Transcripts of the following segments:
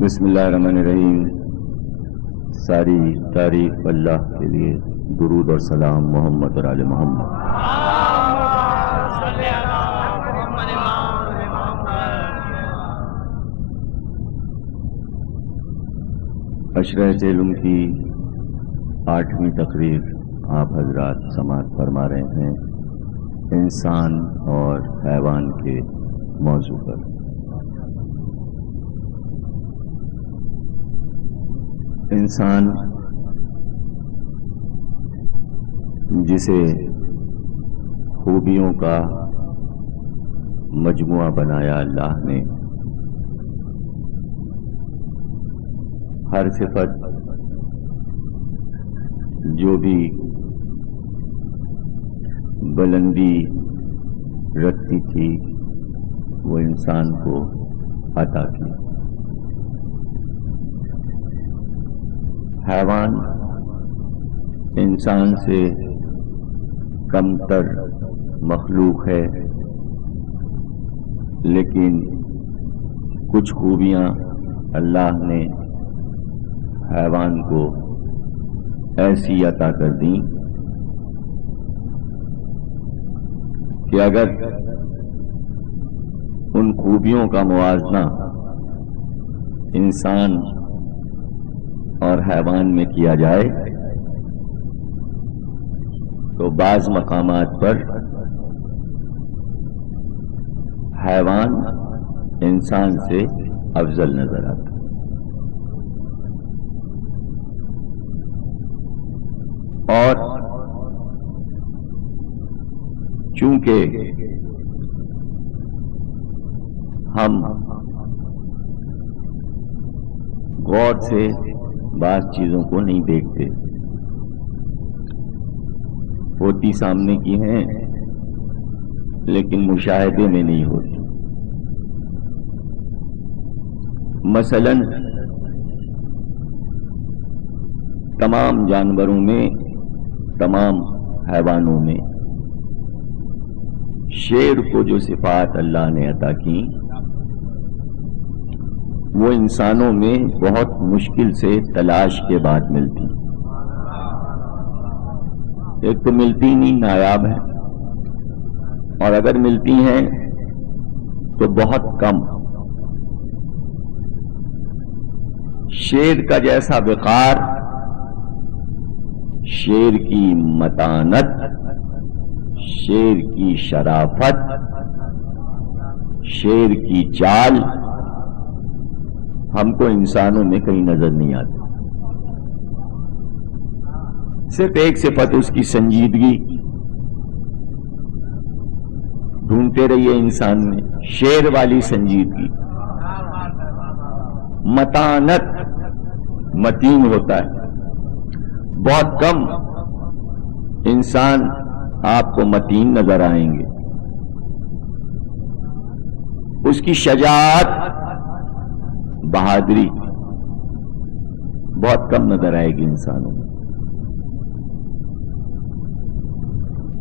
بسم اللہ الرحمن الرحیم۔ ساری تعریف اللہ کے لیے، درود اور سلام محمد اور آل محمد۔ عشرہ علم کی 8ویں تقریر آپ حضرات سماعت فرما رہے ہیں انسان اور حیوان کے موضوع پر۔ انسان جسے خوبیوں کا مجموعہ بنایا اللہ نے، ہر صفت جو بھی بلندی رکھتی تھی وہ انسان کو عطا کی۔ حیوان انسان سے کم تر مخلوق ہے، لیکن کچھ خوبیاں اللہ نے حیوان کو ایسی عطا کر دیں کہ اگر ان خوبیوں کا موازنہ انسان اور حیوان میں کیا جائے تو بعض مقامات پر حیوان انسان سے افضل نظر آتا۔ اور چونکہ ہم غور سے بعض چیزوں کو نہیں دیکھتے، ہوتی سامنے کی ہیں لیکن مشاہدے میں نہیں ہوتی۔ مثلا تمام جانوروں میں، تمام حیوانوں میں شیر کو جو صفات اللہ نے عطا کی وہ انسانوں میں بہت مشکل سے تلاش کے بعد ملتی۔ ایک تو ملتی نہیں، نایاب ہے، اور اگر ملتی ہیں تو بہت کم۔ شیر کا جیسا وقار، شیر کی متانت، شیر کی شرافت، شیر کی چال ہم کو انسانوں میں کہیں نظر نہیں آتی۔ صرف ایک صفت اس کی سنجیدگی ڈھونڈتے رہیے انسان میں، شیر والی سنجیدگی۔ متانت، متین ہوتا ہے، بہت کم انسان آپ کو متین نظر آئیں گے۔ اس کی شجاعت، بہادری بہت کم نظر آئے گی انسانوں میں۔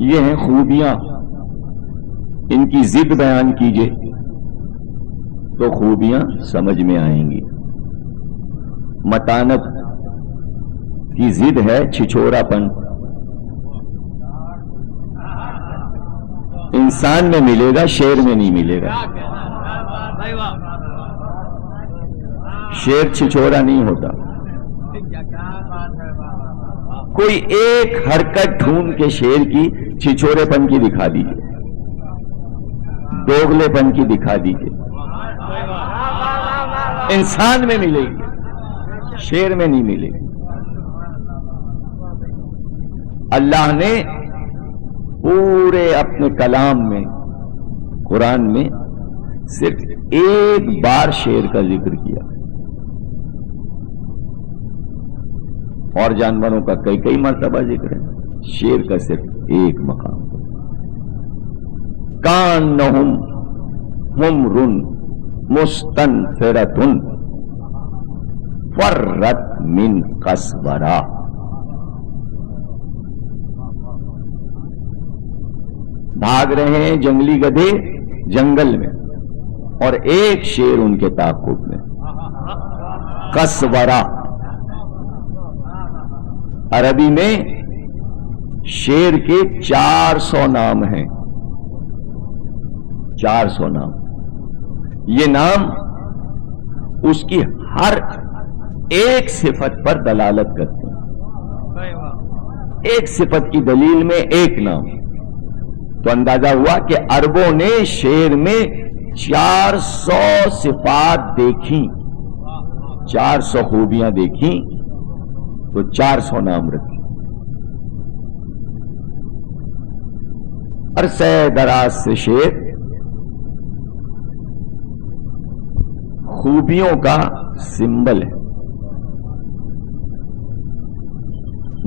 یہ ہیں خوبیاں، ان کی ضد بیان کیجئے تو خوبیاں سمجھ میں آئیں گی۔ متانت کی ضد ہے چھچھورا پن۔ انسان میں ملے گا، شیر میں نہیں ملے گا۔ شیر چھچھورا نہیں ہوتا۔ کوئی ایک حرکت ڈھونڈ کے شیر کی چھچھورے پن کی دکھا دیجئے، دوگلے پن کی دکھا دیجئے، انسان میں ملے گی، شیر میں نہیں ملے گی۔ اللہ نے پورے اپنے کلام میں، قرآن میں صرف ایک بار شیر کا ذکر کیا، اور جانوروں کا کئی کئی مرتبہ ذکر ہے، شیر کا صرف ایک مقام۔ کانہم حمر مستنفرۃ فرت من قسورہ۔ بھاگ رہے ہیں جنگلی گدھے جنگل میں، اور ایک شیر ان کے تعاقب میں۔ قصورہ. عربی میں شیر کے 400 نام ہیں. 400 نام. یہ نام اس کی ہر ایک صفت پر دلالت کرتے ہیں. ایک صفت کی دلیل میں ایک نام. تو اندازہ ہوا کہ عربوں نے شیر میں 400 صفات دیکھی, 400 خوبیاں دیکھی, تو 400 نام رکھی. عرصہ دراز سے شیر خوبیوں کا سمبل ہے.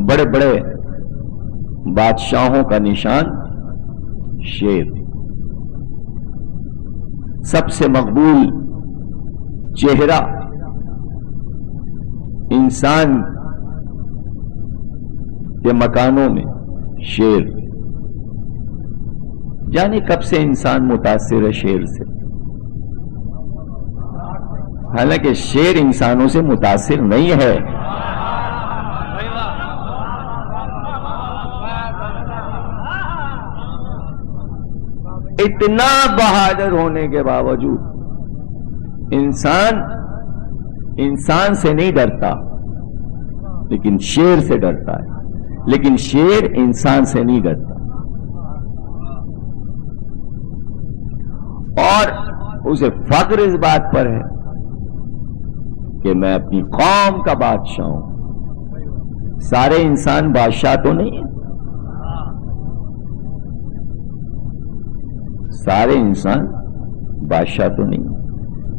بڑے بڑے بادشاہوں کا نشان شیر. سب سے مقبول چہرہ انسان کے مکانوں میں شیر. یعنی کب سے انسان متاثر ہے شیر سے. حالانکہ شیر انسانوں سے متاثر نہیں ہے. اتنا بہادر ہونے کے باوجود انسان سے نہیں ڈرتا, لیکن شیر سے ڈرتا ہے. لیکن شیر انسان سے نہیں ڈرتا. اور اسے فخر اس بات پر ہے کہ میں اپنی قوم کا بادشاہ ہوں. سارے انسان بادشاہ تو نہیں ہیں. سارے انسان بادشاہ تو نہیں.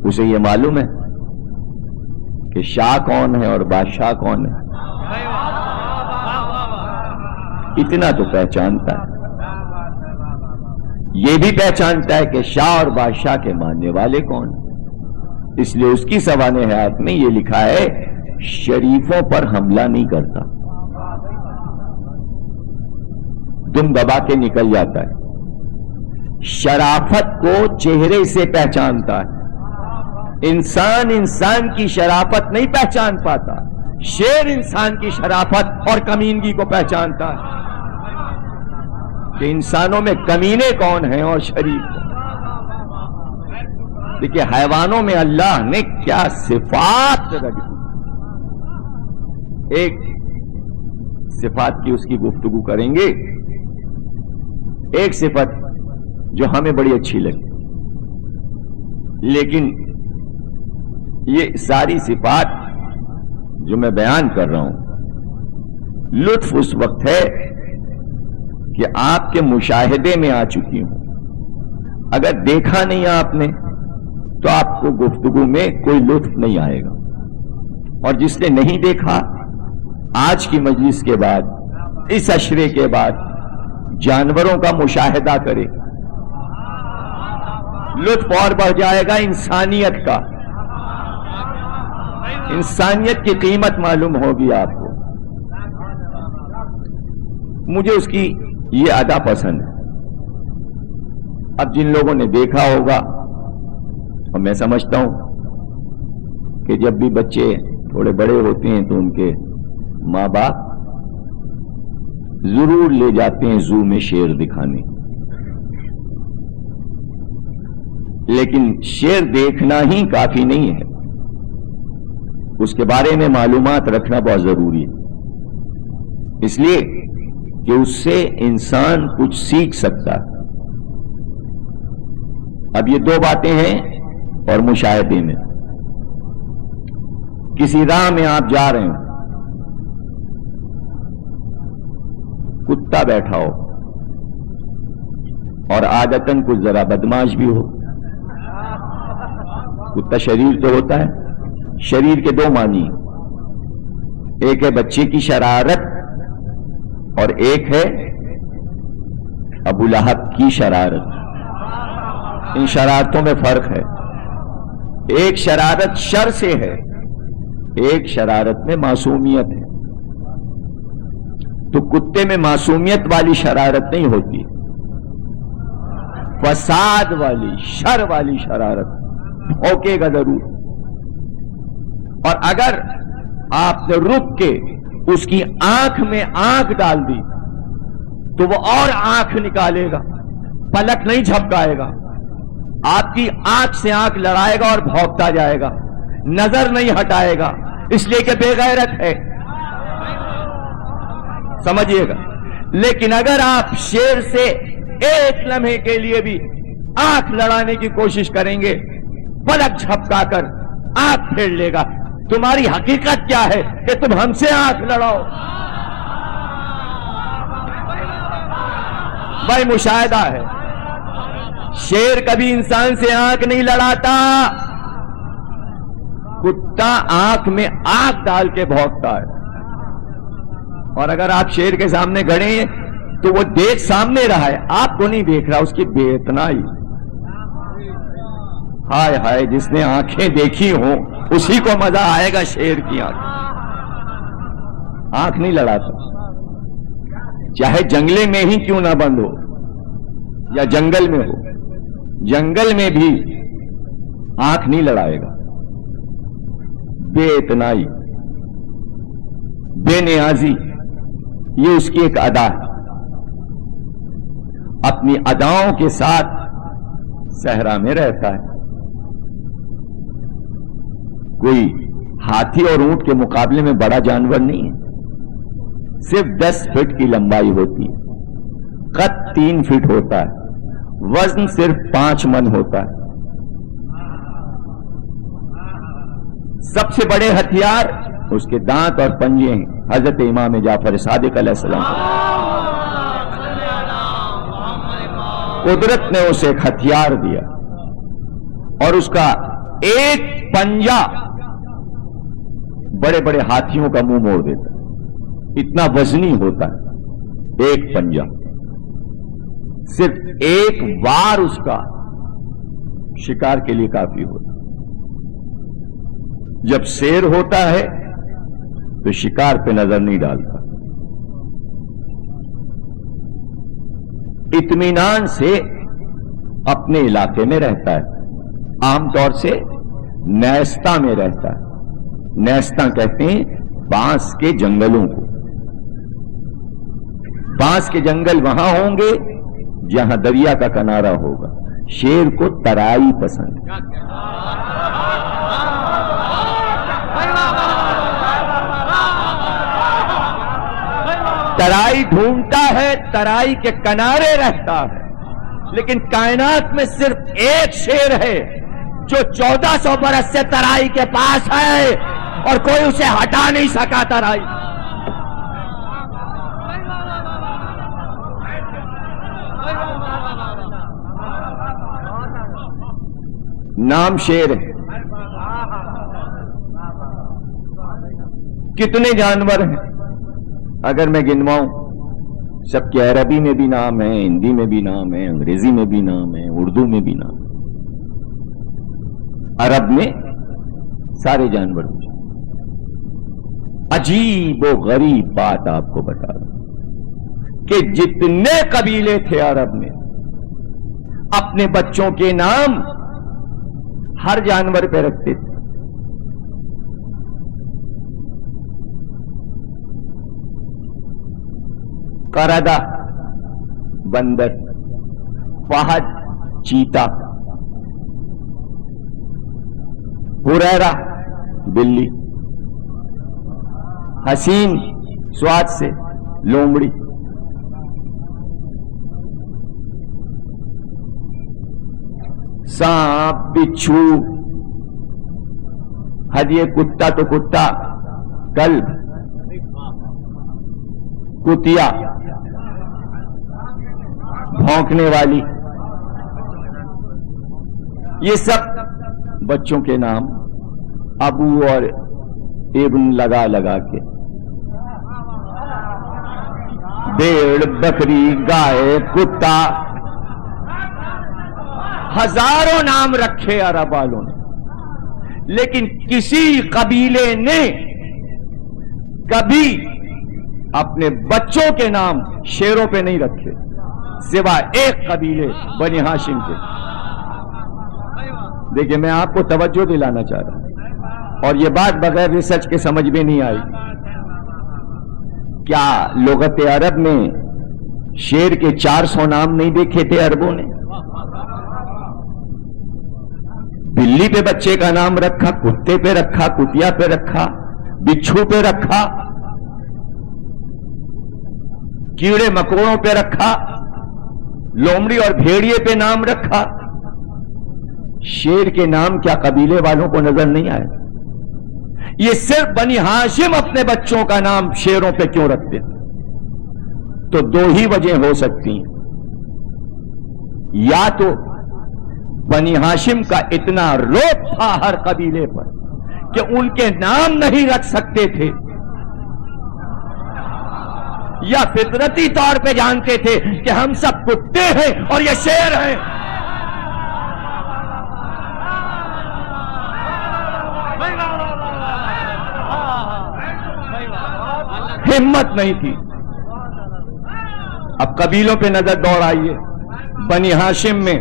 اسے یہ معلوم ہے کہ شاہ کون ہے اور بادشاہ کون ہے. اتنا تو پہچانتا ہے. یہ بھی پہچانتا ہے کہ شاہ اور بادشاہ کے ماننے والے کون ہیں. اس لیے اس کی سوانح حیات میں یہ لکھا ہے شریفوں پر حملہ نہیں کرتا. دم دبا کے نکل جاتا ہے. شرافت کو چہرے سے پہچانتا ہے. انسان کی شرافت نہیں پہچان پاتا. شیر انسان کی شرافت اور کمینگی کو پہچانتا ہے کہ انسانوں میں کمینے کون ہیں اور شریف کون. دیکھیے حیوانوں میں اللہ نے کیا صفات رکھ دی. ایک صفات کی اس کی گفتگو کریں گے. ایک صفت جو ہمیں بڑی اچھی لگی, لیکن یہ ساری صفات جو میں بیان کر رہا ہوں لطف اس وقت ہے کہ آپ کے مشاہدے میں آ چکی ہوں. اگر دیکھا نہیں آپ نے تو آپ کو گفتگو میں کوئی لطف نہیں آئے گا. اور جس نے نہیں دیکھا آج کی مجلس کے بعد, اس عشرے کے بعد جانوروں کا مشاہدہ کرے, لطف اور بڑھ جائے گا. انسانیت کا, انسانیت کی قیمت معلوم ہوگی آپ کو. مجھے اس کی یہ ادا پسند ہے. اب جن لوگوں نے دیکھا ہوگا, اور میں سمجھتا ہوں کہ جب بھی بچے تھوڑے بڑے ہوتے ہیں تو ان کے ماں باپ ضرور لے جاتے ہیں زو میں شیر دکھانے. لیکن شیر دیکھنا ہی کافی نہیں ہے, اس کے بارے میں معلومات رکھنا بہت ضروری ہے. اس لیے کہ اس سے انسان کچھ سیکھ سکتا ہے. اب یہ دو باتیں ہیں. اور مشاہدے میں کسی راہ میں آپ جا رہے ہیں, کتا بیٹھا ہو اور عادتاً کچھ ذرا بدماش بھی ہو. کتا شریر تو ہوتا ہے. شریر کے دو معنی, ایک ہے بچے کی شرارت اور ایک ہے ابو لہب کی شرارت. ان شرارتوں میں فرق ہے. ایک شرارت شر سے ہے, ایک شرارت میں معصومیت ہے. تو کتے میں معصومیت والی شرارت نہیں ہوتی, فساد والی, شر والی شرارت. بھونکے گا ضرور, اور اگر آپ نے رک کے اس کی آنکھ میں آنکھ ڈال دی تو وہ اور آنکھ نکالے گا، پلک نہیں جھپکائے گا، آپ کی آنکھ سے آنکھ لڑائے گا اور بھونکتا جائے گا، نظر نہیں ہٹائے گا، اس لیے کہ بے غیرت ہے، سمجھیے گا۔ لیکن اگر آپ شیر سے ایک لمحے کے لیے بھی آنکھ لڑانے کی کوشش کریں گے، پلک جھپکا کر آنکھ پھیر لے گا۔ تمہاری حقیقت کیا ہے کہ تم ہم سے آنکھ لڑاؤ؟ بھائی مشاہدہ ہے، شیر کبھی انسان سے آنکھ نہیں لڑاتا، کتا آنکھ میں آنکھ ڈال کے بھونکتا ہے۔ اور اگر آپ شیر کے سامنے کھڑے ہیں تو وہ دیکھ سامنے رہا ہے، آپ کو نہیں دیکھ رہا، اس کی بے اتنائی۔ ہائے ہائے، جس نے آنکھیں دیکھی ہوں اسی کو مزہ آئے گا شیر کی آنکھ۔ آنکھ نہیں لڑاتا، چاہے جنگلے میں ہی کیوں نہ بند ہو یا جنگل میں ہو، جنگل میں بھی آنکھ نہیں لڑائے گا۔ بے اتنائی، بے نیازی، یہ اس کی ایک ادا ہے۔ اپنی اداؤں کے ساتھ صحرا میں رہتا ہے۔ کوئی ہاتھی اور اونٹ کے مقابلے میں بڑا جانور نہیں ہے، صرف 10 فٹ کی لمبائی ہوتی ہے، قد 3 فٹ ہوتا ہے، وزن صرف 5 من ہوتا ہے۔ سب سے بڑے ہتھیار اس کے دانت اور پنجے ہیں۔ حضرت امام جعفر صادق علیہ السلام، قدرت نے اسے ایک ہتھیار دیا اور اس کا ایک پنجہ بڑے بڑے ہاتھیوں کا منہ موڑ دیتا، اتنا وزنی ہوتا ہے ایک پنجہ۔ صرف ایک وار اس کا شکار کے لیے کافی ہوتا۔ جب شیر ہوتا ہے تو شکار پہ نظر نہیں ڈالتا، اطمینان سے اپنے علاقے میں رہتا ہے، عام طور سے نیستہ میں رہتا ہے۔ نیستہ کہتے ہیں بانس کے جنگلوں کو۔ بانس کے جنگل وہاں ہوں گے جہاں دریا کا کنارہ ہوگا۔ شیر کو ترائی پسند ہے۔ ترائی ڈھونڈتا ہے، ترائی کے کنارے رہتا ہے، لیکن کائنات میں صرف ایک شیر ہے جو 1400 برس سے ترائی کے پاس ہے اور کوئی اسے ہٹا نہیں سکا۔ ترائی نام شیر ہے۔ کتنے جانور ہیں اگر میں گنواؤں؟ سب کے عربی میں بھی نام ہے، ہندی میں بھی نام ہے، انگریزی میں بھی نام ہے، اردو میں بھی نام ہے۔ عرب میں سارے جانور ہیں۔ عجیب و غریب بات آپ کو بتا دوں کہ جتنے قبیلے تھے عرب میں، اپنے بچوں کے نام ہر جانور پہ رکھتے تھے۔ قردہ بندر، فہد چیتا، ہریرہ بلی، حسین سواد سے لومڑی، سانپ بچھو، ہدیے کتا تو کتا، کلب، کتیا، بھونکنے والی، یہ سب بچوں کے نام ابو اور ابن لگا لگا کے۔ بھیڑ، بکری، گائے، کتا، ہزاروں نام رکھے عرب والوں نے، لیکن کسی قبیلے نے کبھی اپنے بچوں کے نام شیروں پہ نہیں رکھے، سوائے ایک قبیلے بنی ہاشم کے۔ دیکھیں میں آپ کو توجہ دلانا چاہ رہا ہوں، اور یہ بات بغیر ریسرچ کے سمجھ میں نہیں آئی. کیا لغت عرب میں شیر کے 400 نام نہیں دیکھے تھے عربوں نے؟ بلی پہ بچے کا نام رکھا، کتے پہ رکھا، کتیا پہ رکھا، بچھو پہ رکھا، کیڑے مکوڑوں پہ رکھا، لومڑی اور بھیڑیے پہ نام رکھا. شیر کے نام کیا قبیلے والوں کو نظر نہیں آئے؟ یہ صرف بنی ہاشم اپنے بچوں کا نام شیروں پہ کیوں رکھتے؟ تو دو ہی وجہ ہو سکتی ہیں. یا تو بنی ہاشم کا اتنا روب تھا ہر قبیلے پر کہ ان کے نام نہیں رکھ سکتے تھے، یا فطرتی طور پہ جانتے تھے کہ ہم سب کتے ہیں اور یہ شیر ہیں. ہمت نہیں تھی. اب قبیلوں پہ نظر دوڑ آئیے. بنی ہاشم میں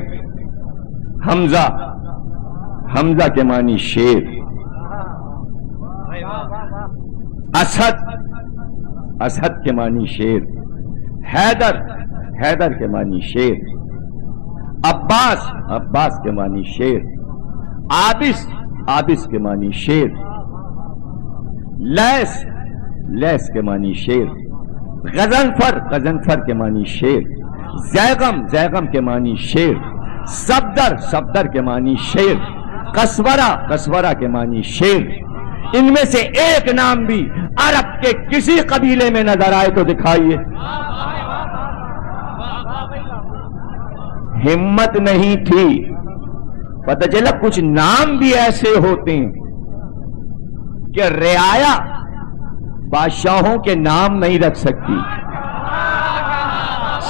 حمزہ، حمزہ کے معنی شیر. اسد، اسد کے معنی شیر. حیدر، حیدر کے معنی شیر. عباس، عباس کے معنی شیر. عابس، عابس کے معنی شیر. لیس، لیس کے معنی شیر. غضنفر، غضنفر کے معنی شیر. زیغم، زیغم کے معنی شیر. صفدر، صفدر کے معنی شیر. قصورہ، قصورہ کے معنی شیر. ان میں سے ایک نام بھی عرب کے کسی قبیلے میں نظر آئے تو دکھائیے. ہمت نہیں تھی. پتہ چلا کچھ نام بھی ایسے ہوتے ہیں کہ رعایا بادشاہوں کے نام نہیں رکھ سکتی،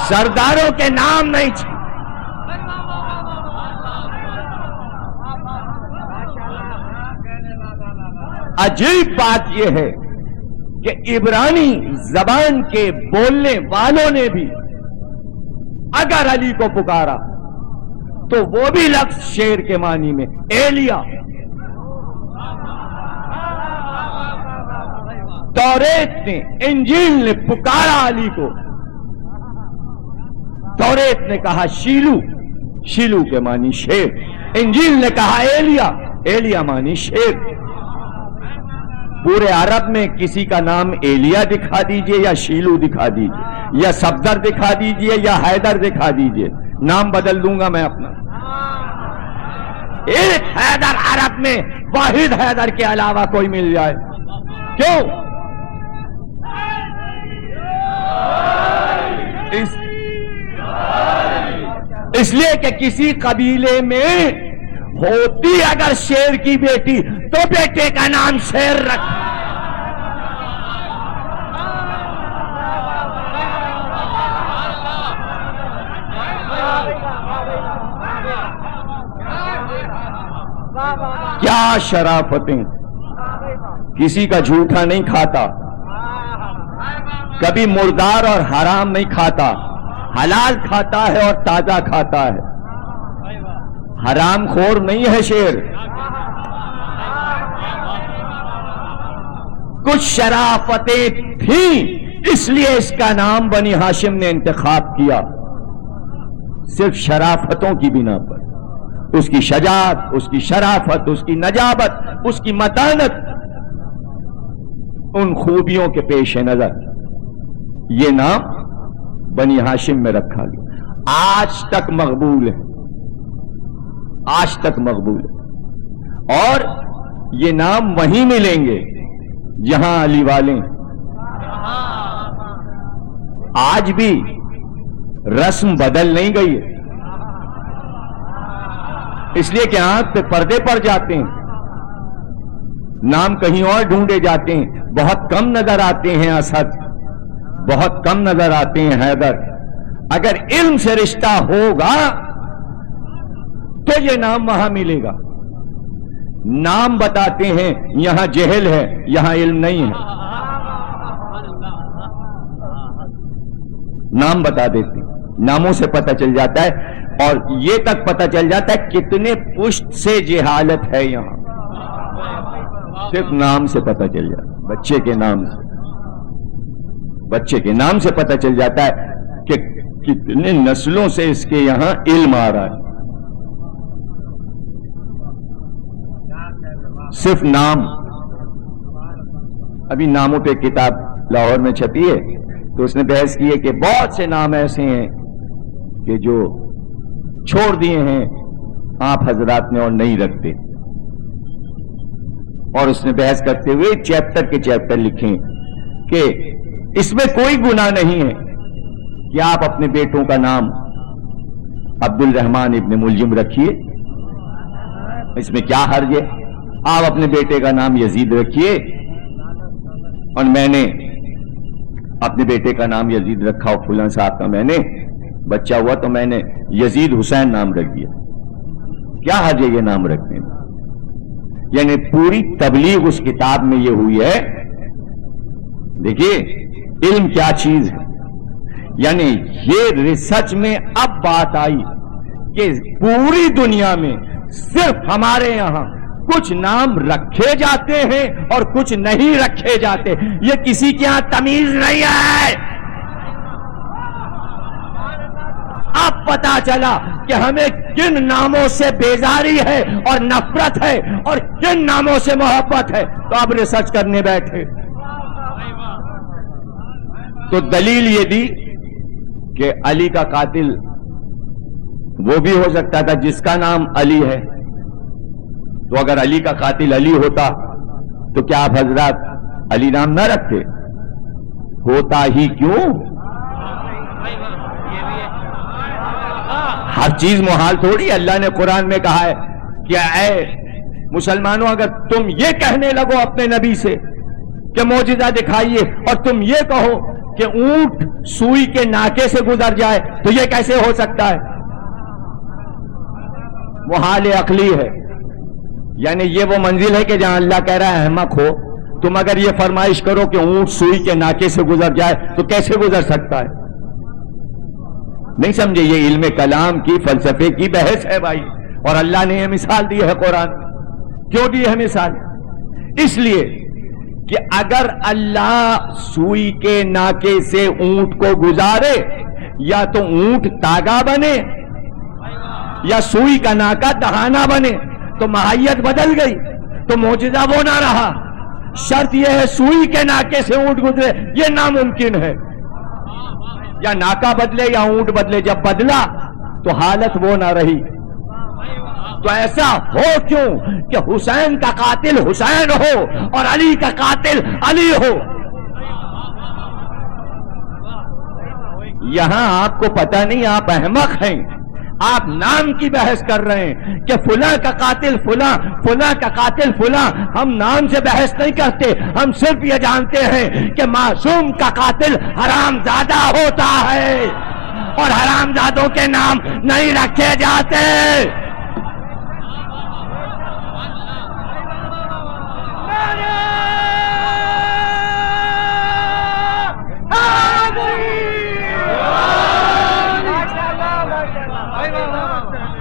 سرداروں کے نام نہیں. عجیب بات یہ ہے کہ عبرانی زبان کے بولنے والوں نے بھی اگر علی کو پکارا تو وہ بھی لفظ شیر کے معنی میں ایلیا. توریت نے، انجیل نے پکارا علی کو. توریت نے کہا شیلو، شیلو کے معنی شیر. انجیل نے کہا ایلیا، ایلیا معنی شیر. پورے عرب میں کسی کا نام ایلیا دکھا دیجئے یا شیلو دکھا دیجئے یا صفدر دکھا دیجئے یا حیدر دکھا دیجئے، نام بدل دوں گا میں اپنا. ایک حیدر عرب میں واحد حیدر کے علاوہ کوئی مل جائے. کیوں؟ اس لیے کہ کسی قبیلے میں ہوتی اگر شیر کی بیٹی تو بیٹے کا نام شیر رکھ. کیا شرافتیں. کسی کا جھوٹا نہیں کھاتا، کبھی مردار اور حرام نہیں کھاتا، حلال کھاتا ہے اور تازہ کھاتا ہے. حرام خور نہیں ہے شیر. کچھ شرافتیں تھیں اس لیے اس کا نام بنی ہاشم نے انتخاب کیا، صرف شرافتوں کی بنا پر. اس کی شجاعت، اس کی شرافت، اس کی نجابت، اس کی متانت، ان خوبیوں کے پیش نظر یہ نام بنی ہاشم میں رکھا گیا. آج تک مقبول ہے، آج تک مقبول ہے. اور یہ نام وہیں ملیں گے جہاں علی والے. آج بھی رسم بدل نہیں گئی ہے، اس لیے کہ آنکھ پہ پردے پڑ جاتے ہیں، نام کہیں اور ڈھونڈے جاتے ہیں. بہت کم نظر آتے ہیں اسد، بہت کم نظر آتے ہیں حیدر. اگر علم سے رشتہ ہوگا تو یہ نام وہاں ملے گا. نام بتاتے ہیں یہاں جہل ہے، یہاں علم نہیں ہے. نام بتا دیتے ہیں، ناموں سے پتہ چل جاتا ہے. اور یہ تک پتہ چل جاتا ہے کتنے پشت سے جہالت ہے یہاں. صرف نام سے پتہ چل جاتا ہے، بچے کے نام سے پتہ چل جاتا ہے کہ کتنے نسلوں سے اس کے یہاں علم آ رہا ہے. صرف نام. ابھی ناموں پہ کتاب لاہور میں چھپی ہے تو اس نے بحث کی ہے کہ بہت سے نام ایسے ہیں کہ جو چھوڑ دیے ہیں آپ حضرات نے اور نہیں رکھتے. اور اس نے بحث کرتے ہوئے چیپٹر کے چیپٹر لکھے کہ اس میں کوئی گناہ نہیں ہے کہ آپ اپنے بیٹوں کا نام عبد الرحمن ابن ملجم رکھیے، اس میں کیا حرج ہے؟ آپ اپنے بیٹے کا نام یزید رکھیے، اور میں نے اپنے بیٹے کا نام یزید رکھا، اور فلاں صاحب کا میں نے بچہ ہوا تو میں نے یزید حسین نام رکھ دیا. کیا حرج ہے یہ نام رکھنے میں؟ یعنی پوری تبلیغ اس کتاب میں یہ ہوئی ہے. دیکھیے علم کیا چیز ہے. یعنی یہ ریسرچ میں اب بات آئی کہ پوری دنیا میں صرف ہمارے یہاں کچھ نام رکھے جاتے ہیں اور کچھ نہیں رکھے جاتے. یہ کسی کے یہاں تمیز نہیں ہے. اب پتا چلا کہ ہمیں کن ناموں سے بیزاری ہے اور نفرت ہے اور کن ناموں سے محبت ہے. تو اب ریسرچ کرنے بیٹھے تو دلیل یہ دی کہ علی کا قاتل وہ بھی ہو سکتا تھا جس کا نام علی ہے. تو اگر علی کا قاتل علی ہوتا تو کیا آپ حضرات علی نام نہ رکھتے؟ ہوتا ہی کیوں؟ ہر چیز محال تھوڑی. اللہ نے قرآن میں کہا ہے کہ اے مسلمانوں اگر تم یہ کہنے لگو اپنے نبی سے کہ معجزہ دکھائیے اور تم یہ کہو کہ اونٹ سوئی کے ناکے سے گزر جائے تو یہ کیسے ہو سکتا ہے؟ محال عقلی ہے. یعنی یہ وہ منزل ہے کہ جہاں اللہ کہہ رہا ہے احمق ہو تم اگر یہ فرمائش کرو کہ اونٹ سوئی کے ناکے سے گزر جائے تو کیسے گزر سکتا ہے؟ نہیں سمجھے؟ یہ علم کلام کی فلسفے کی بحث ہے بھائی. اور اللہ نے یہ مثال دی ہے قرآن. کیوں دی ہے مثال؟ اس لیے کہ اگر اللہ سوئی کے ناکے سے اونٹ کو گزارے یا تو اونٹ تاگا بنے یا سوئی کا ناکا دہانا بنے تو ماہیت بدل گئی، تو معجزہ وہ نہ رہا. شرط یہ ہے سوئی کے ناکے سے اونٹ گزرے، یہ ناممکن ہے. یا ناکا بدلے یا اونٹ بدلے، جب بدلا تو حالت وہ نہ رہی. تو ایسا ہو کیوں کہ حسین کا قاتل حسین ہو اور علی کا قاتل علی ہو. یہاں آپ کو پتہ نہیں، آپ احمق ہیں. آپ نام کی بحث کر رہے ہیں کہ فلاں کا قاتل فلاں، فلاں کا قاتل فلاں. ہم نام سے بحث نہیں کرتے، ہم صرف یہ جانتے ہیں کہ معصوم کا قاتل حرام زادہ ہوتا ہے اور حرام زادوں کے نام نہیں رکھے جاتے.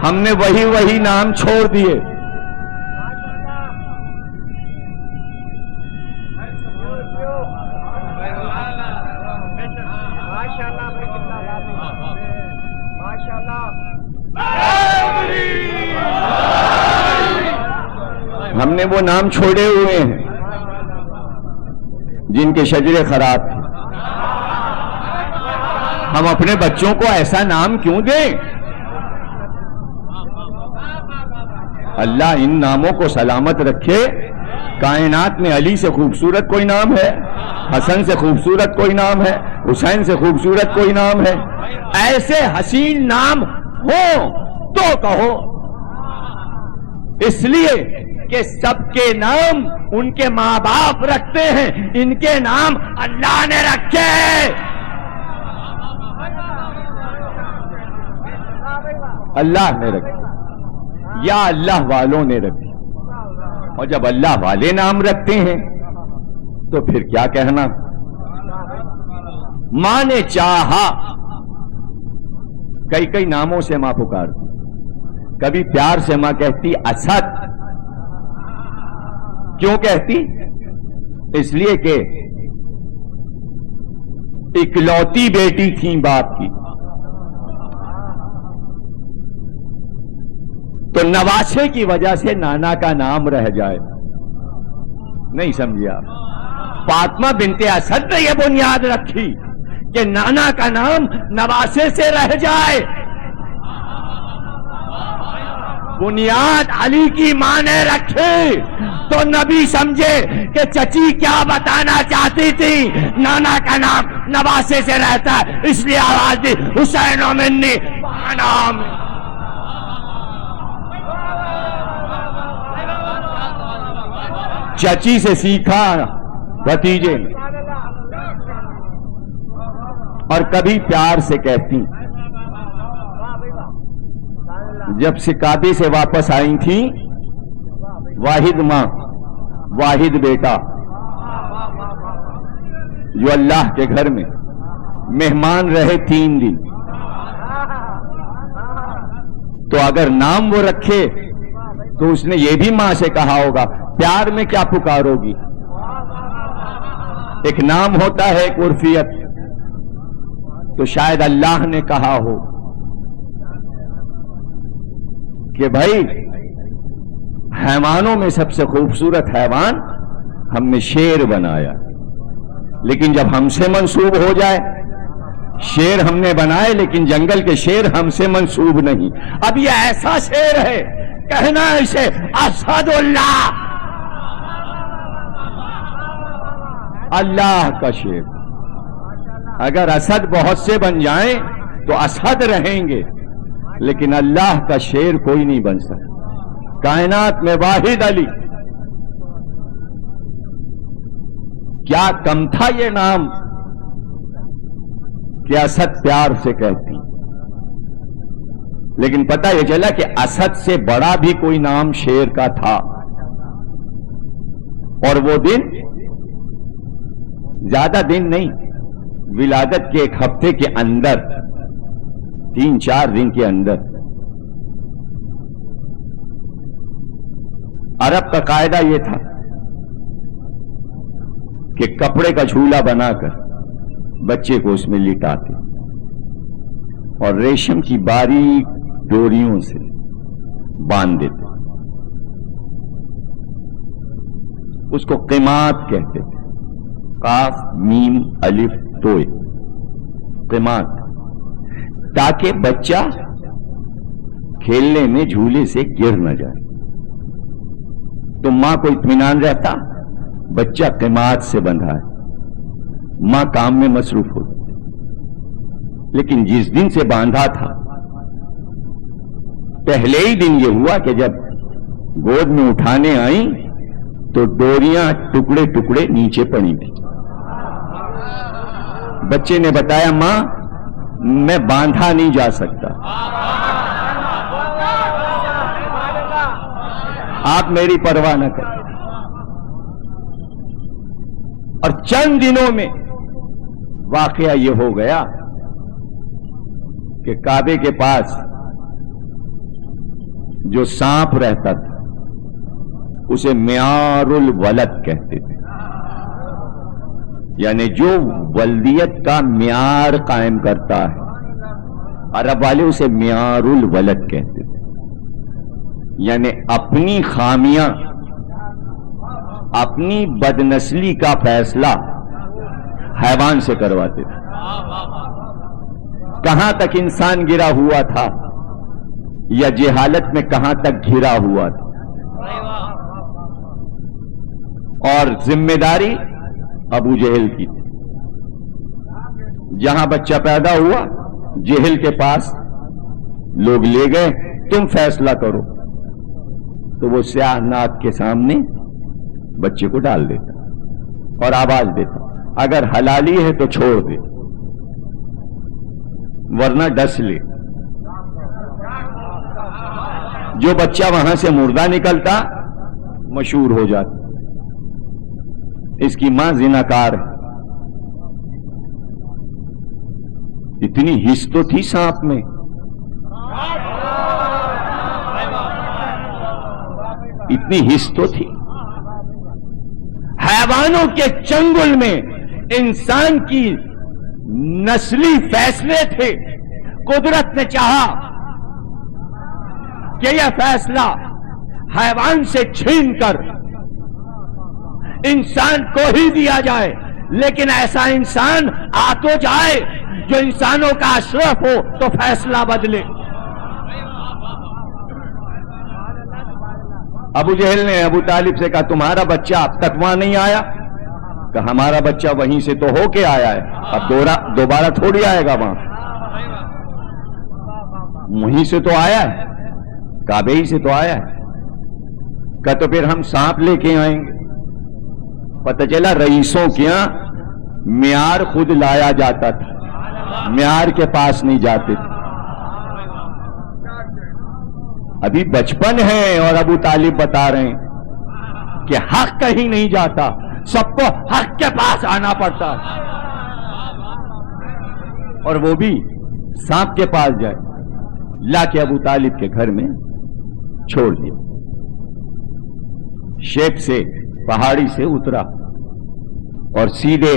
ہم نے وہی نام چھوڑ دیے. ہم نے وہ نام چھوڑے ہوئے ہیں جن کے شجرے خراب تھے. ہم اپنے بچوں کو ایسا نام کیوں دیں؟ اللہ ان ناموں کو سلامت رکھے. کائنات میں علی سے خوبصورت کوئی نام ہے؟ حسن سے خوبصورت کوئی نام ہے؟ حسین سے خوبصورت کوئی نام ہے؟ ایسے حسین نام ہو تو کہو. اس لیے کہ سب کے نام ان کے ماں باپ رکھتے ہیں، ان کے نام اللہ نے رکھے. اللہ نے رکھے یا اللہ والوں نے رکھے. اور جب اللہ والے نام رکھتے ہیں تو پھر کیا کہنا. ماں نے چاہا کئی ناموں سے ماں پکارتی. کبھی پیار سے ماں کہتی اسد، کیوں کہتی؟ اس لیے کہ اکلوتی بیٹی تھی باپ کی، تو نواسے کی وجہ سے نانا کا نام رہ جائے. نہیں سمجھے آپ؟ فاطمہ بنت اسد نے یہ بنیاد رکھی کہ نانا کا نام نواسے سے رہ جائے. بنیاد علی کی ماں نے رکھی تو نبی سمجھے کہ چچی کیا بتانا چاہتی تھی. نانا کا نام نواسے سے رہتا ہے، اس لیے آواز دی حسین و منی نام. چچی سے سیکھا بھتیجے نے، اور کبھی پیار سے کہتی. جب سے کعبے سے واپس آئی تھی، واحد ماں واحد بیٹا جو اللہ کے گھر میں مہمان رہے 3 دن، تو اگر نام وہ رکھے تو اس نے یہ بھی ماں سے کہا ہوگا پیار میں کیا پکارو گی. ایک نام ہوتا ہے ایک عرفیت، تو شاید اللہ نے کہا ہو کہ بھائی حیوانوں میں سب سے خوبصورت حیوان ہم نے شیر بنایا، لیکن جب ہم سے منسوب ہو جائے شیر ہم نے بنائے لیکن جنگل کے شیر ہم سے منسوب نہیں. اب یہ ایسا شیر ہے کہنا اسے اسد اللہ، اللہ کا شیر. اگر اسد بہت سے بن جائیں تو اسد رہیں گے، لیکن اللہ کا شیر کوئی نہیں بن سکتا. کائنات میں واحد علی. کیا کم تھا یہ نام کہ اسد پیار سے کہتی. لیکن پتہ یہ چلا کہ اسد سے بڑا بھی کوئی نام شیر کا تھا، اور وہ دن زیادہ دن نہیں، ولادت کے 1 ہفتے کے اندر، 3-4 دن کے اندر. عرب کا قاعدہ یہ تھا کہ کپڑے کا جھولا بنا کر بچے کو اس میں لٹاتے اور ریشم کی باریک ڈوریوں سے باندھ دیتے. اس کو قیمات کہتے تھے، قاف میم الف توئے، قیمات، تاکہ بچہ کھیلنے میں جھولے سے گر نہ جائے. تو ماں کو اطمینان رہتا بچہ قیمات سے بندھا ہے، ماں کام میں مصروف ہوتی. لیکن جس دن سے باندھا تھا پہلے ہی دن یہ ہوا کہ جب گود میں اٹھانے آئیں تو ڈوریاں ٹکڑے ٹکڑے نیچے پڑی تھی. بچے نے بتایا ماں میں باندھا نہیں جا سکتا، آپ میری پرواہ نہ کریں. اور چند دنوں میں واقعہ یہ ہو گیا کہ کعبے کے پاس جو سانپ رہتا تھا اسے معیار الولد کہتے تھے، یعنی جو ولدیت کا معیار قائم کرتا ہے، عرب والے اسے معیار الولد کہتے تھے. یعنی اپنی خامیاں، اپنی بدنسلی کا فیصلہ حیوان سے کرواتے تھے. کہاں تک انسان گرا ہوا تھا یا جہالت میں کہاں تک گھرا ہوا تھا. اور ذمہ داری ابو جہل کی تھی. جہاں بچہ پیدا ہوا جہل کے پاس لوگ لے گئے، تم فیصلہ کرو. تو وہ سیاہ ناک کے سامنے بچے کو ڈال دیتا اور آواز دیتا، اگر حلالی ہے تو چھوڑ دے ورنہ ڈس لے. جو بچہ وہاں سے مردہ نکلتا مشہور ہو جاتا، اس کی ماں زناکار ہے. اتنی حس تو تھی سانپ میں، اتنی حس تو تھی. انسانوں کے چنگل میں انسان کی نسلی فیصلے تھے. قدرت نے چاہا کہ یہ فیصلہ حیوان سے چھین کر انسان کو ہی دیا جائے، لیکن ایسا انسان آ تو جائے جو انسانوں کا اشرف ہو تو فیصلہ بدلے. ابو جہل نے ابو طالب سے کہا تمہارا بچہ اب تک وہاں نہیں آیا؟ کہ ہمارا بچہ وہیں سے تو ہو کے آیا ہے، اب دوبارہ تھوڑی آئے گا وہاں، وہیں سے تو آیا ہے، کعبے ہی سے تو آیا ہے. کہ تو پھر ہم سانپ لے کے آئیں گے. پتہ چلا رئیسوں کے یہاں معیار خود لایا جاتا تھا، معیار کے پاس نہیں جاتے تھے. ابھی بچپن ہے اور ابو طالب بتا رہے ہیں کہ حق کہیں نہیں جاتا، سب کو حق کے پاس آنا پڑتا ہے، اور وہ بھی سانپ کے پاس جائے. لا کے ابو طالب کے گھر میں چھوڑ دیا. شیخ سے پہاڑی سے اترا اور سیدھے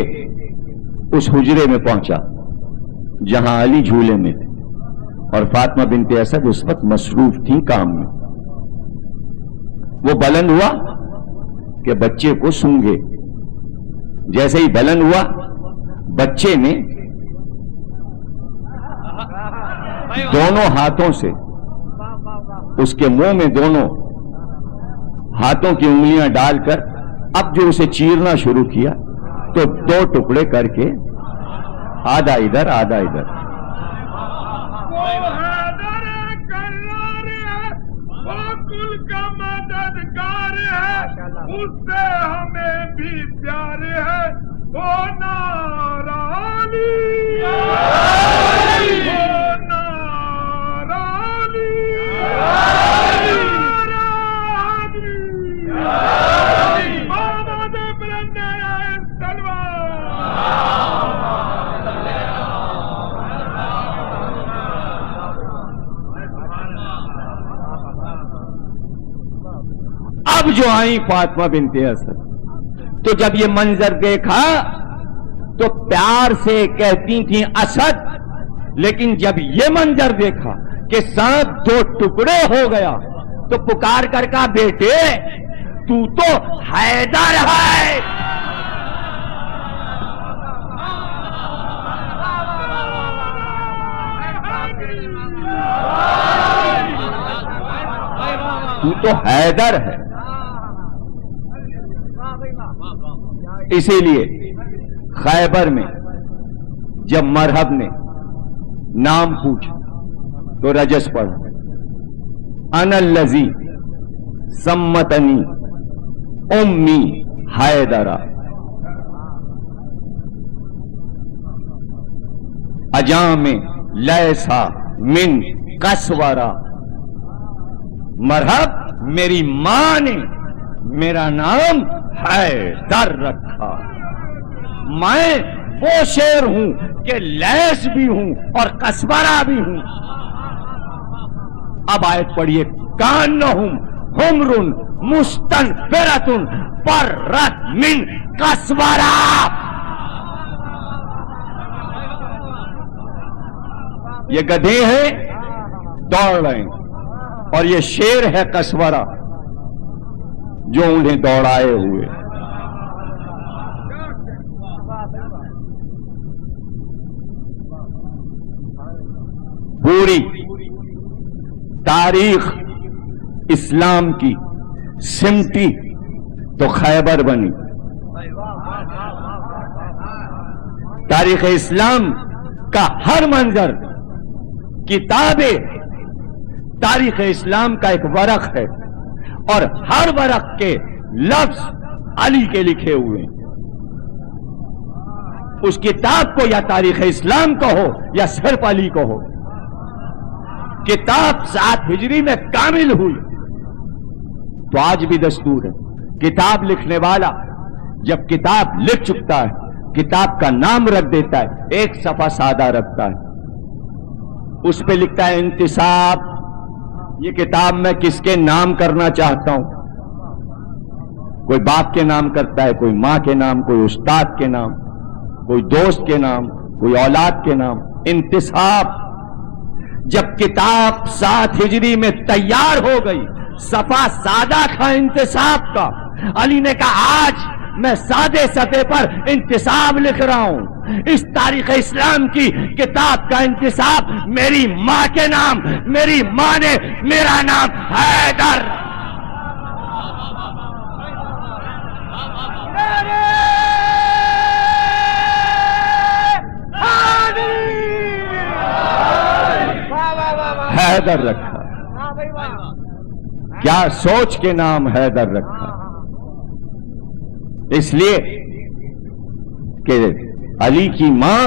اس حجرے میں پہنچا جہاں علی جھولے میں تھے اور فاطمہ بنت اسد اس وقت مصروف تھی کام میں. وہ بلند ہوا کہ بچے کو سونگھے. جیسے ہی بلند ہوا بچے نے دونوں ہاتھوں سے اس کے منہ میں دونوں ہاتھوں کی انگلیاں ڈال کر اب جو اسے چیرنا شروع کیا تو 2 ٹکڑے کر کے آدھا ادھر آدھا ادھر. کا مددگار ہے اس سے ہمیں بھی پیار ہے وہ نارالی اب جو آئی فاطمہ بنت اسد تو جب یہ منظر دیکھا تو پیار سے کہتی تھیں اسد، لیکن جب یہ منظر دیکھا کہ سانپ 2 ٹکڑے ہو گیا تو پکار کر کہا بیٹے تو حیدر ہے. تو حیدر ہے. اسی لیے خیبر میں جب مرحب نے نام پوچھا تو رجس پڑھا انا الذی سمتنی امی حیدرا اجام لیسا من قسورا. مرحب میری ماں نے میرا نام حیدر رکھا. میں وہ شیر ہوں کہ لیس بھی ہوں اور قسورا بھی ہوں. اب آیت پڑھیے کانہم حمر مستنفرۃ فرت من قسورا. یہ گدھے ہیں دوڑ رہے ہیں اور یہ شیر ہے قسورا جو انہیں دوڑائے ہوئے. پوری تاریخ اسلام کی سمٹی تو خیبر بنی. تاریخ اسلام کا ہر منظر کتابیں تاریخ اسلام کا ایک ورق ہے اور ہر ورق کے لفظ علی کے لکھے ہوئے ہیں. اس کتاب کو یا تاریخ اسلام کو ہو یا صرف علی کو ہو. کتاب 7 ہجری میں کامل ہوئی تو آج بھی دستور ہے کتاب لکھنے والا جب کتاب لکھ چکتا ہے کتاب کا نام رکھ دیتا ہے، 1 صفحہ سادہ رکھتا ہے، اس پہ لکھتا ہے انتصاب. یہ کتاب میں کس کے نام کرنا چاہتا ہوں. کوئی باپ کے نام کرتا ہے، کوئی ماں کے نام، کوئی استاد کے نام، کوئی دوست کے نام، کوئی اولاد کے نام. انتساب. جب کتاب 7 ہجری میں تیار ہو گئی، صفحہ سادہ تھا انتساب کا، علی نے کہا آج میں سادے صفحے پر انتساب لکھ رہا ہوں. اس تاریخ اسلام کی کتاب کا انتساب میری ماں کے نام، میری ماں نے میرا نام حیدر. حیدر رکھا. کیا سوچ کے نام حیدر رکھا؟ اس لیے کہ علی کی ماں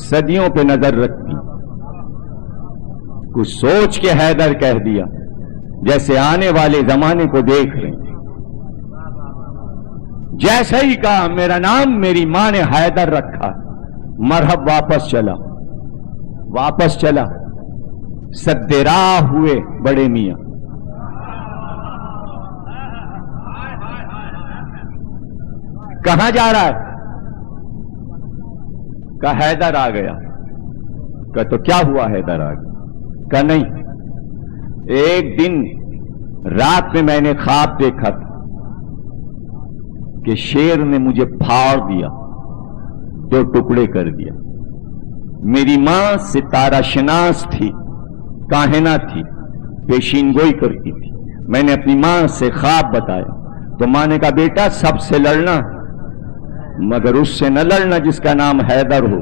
صدیوں پہ نظر رکھتی، کچھ سوچ کے حیدر کہہ دیا، جیسے آنے والے زمانے کو دیکھ رہے. جیسے ہی کہا میرا نام میری ماں نے حیدر رکھا، مرحب واپس چلا. سد راہ ہوئے بڑے میاں. کہاں جا رہا ہے؟ کہا حیدر آ گیا. کہا تو کیا ہوا حیدر آ گیا؟ کہا نہیں، ایک دن رات میں نے خواب دیکھا تھا کہ شیر نے مجھے پھاڑ دیا، 2 ٹکڑے کر دیا. میری ماں ستارہ شناس تھی، کاہنہ تھی، پیشین گوئی کرتی تھی. میں نے اپنی ماں سے خواب بتایا تو ماں نے کہا بیٹا سب سے لڑنا مگر اس سے نہ لڑنا جس کا نام حیدر ہو،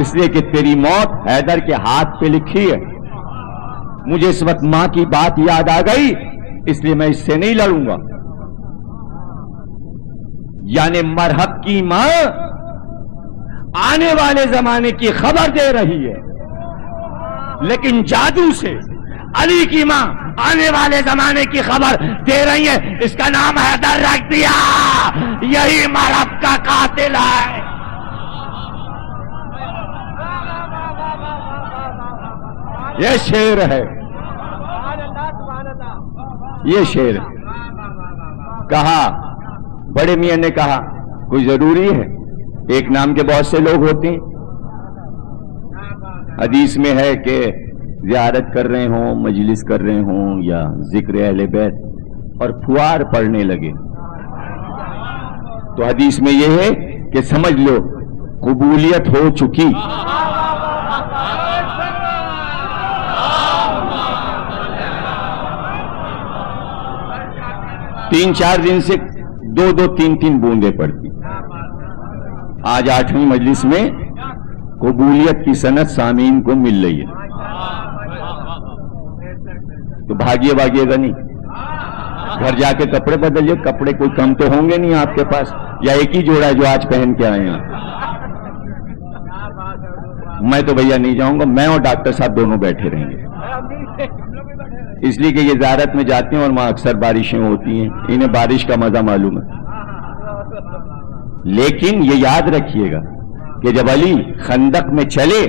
اس لیے کہ تیری موت حیدر کے ہاتھ پہ لکھی ہے. مجھے اس وقت ماں کی بات یاد آ گئی، اس لیے میں اس سے نہیں لڑوں گا. یعنی مرحب کی ماں آنے والے زمانے کی خبر دے رہی ہے، لیکن جادو سے علی کی ماں آنے والے زمانے کی خبر دے رہی ہے. اس کا نام حیدر رکھ دیا، یہی مرحب کا قاتل ہے. یہ شیر ہے، یہ شیر ہے. کہا بڑے میاں نے کہا کوئی ضروری ہے؟ ایک نام کے بہت سے لوگ ہوتے ہیں. حدیث میں ہے کہ زیارت کر رہے ہوں، مجلس کر رہے ہوں یا ذکر اہل بیت اور پھوار پڑنے لگے تو حدیث میں یہ ہے کہ سمجھ لو قبولیت ہو چکی. تین چار دن سے 2-2 3-3 بوندیں پڑتی. آج 8ویں مجلس میں قبولیت کی سند سامعین کو مل رہی ہے. تو بھاگیے گا نہیں، گھر جا کے کپڑے بدلیے. کپڑے کوئی کم تو ہوں گے نہیں آپ کے پاس، یا ایک ہی جوڑا ہے جو آج پہن کے آئے ہیں. میں تو بھیا نہیں جاؤں گا، میں اور ڈاکٹر صاحب دونوں بیٹھے رہیں گے، اس لیے کہ یہ زیارت میں جاتے ہیں اور وہاں اکثر بارشیں ہوتی ہیں، انہیں بارش کا مزہ معلوم ہے. لیکن یہ یاد رکھیے گا کہ جب علی خندق میں چلے،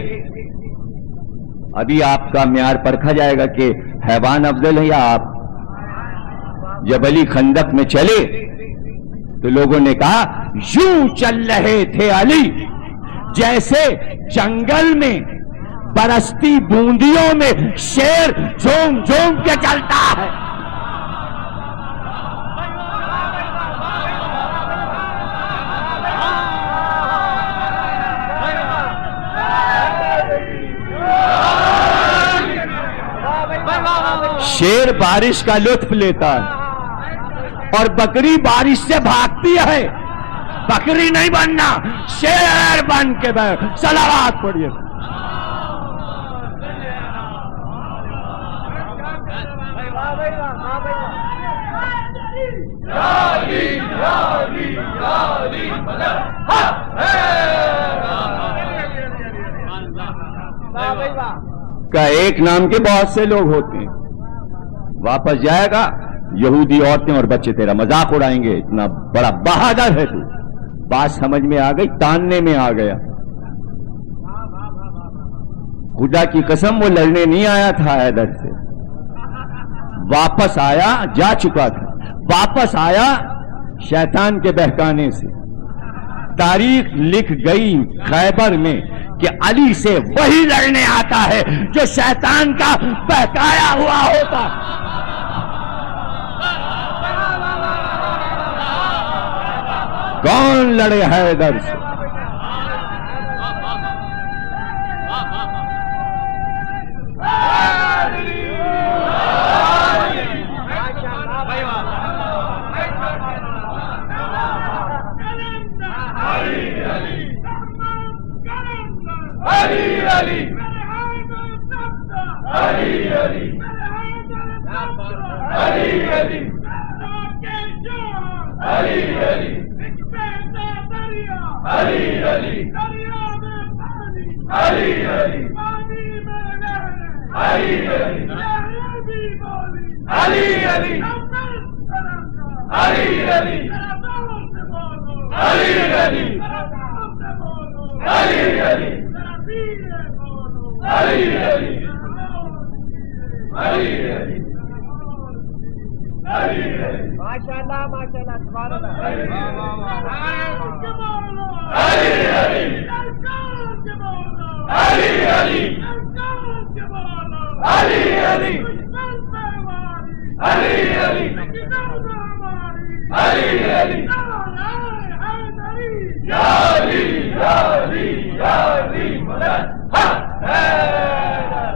ابھی آپ کا معیار پرکھا جائے گا کہ حیوان افضل ہے یا آپ. جب علی خندق میں چلے تو لوگوں نے کہا یوں چل رہے تھے علی جیسے جنگل میں برستی بوندیوں میں شیر جھوم جھوم کے چلتا ہے. شیر بارش کا لطف لیتا ہے اور بکری بارش سے بھاگتی ہے. بکری نہیں بننا، شیر بن کے بیٹھ. صلوات پڑھیے. کا ایک نام کے بہت سے لوگ ہوتے ہیں. واپس جائے گا، یہودی عورتیں اور بچے تیرا مذاق اڑائیں گے، اتنا بڑا بہادر ہے تو. بات سمجھ میں آ گئی، تاننے میں آ گیا. خدا کی قسم وہ لڑنے نہیں آیا تھا حیدر سے، واپس آیا، جا چکا تھا، واپس آیا شیطان کے بہکانے سے تاریخ لکھ گئی خیبر میں کہ علی سے وہی لڑنے آتا ہے جو شیطان کا بہکایا ہوا ہوتا ہے. کون لڑے حیدر سے؟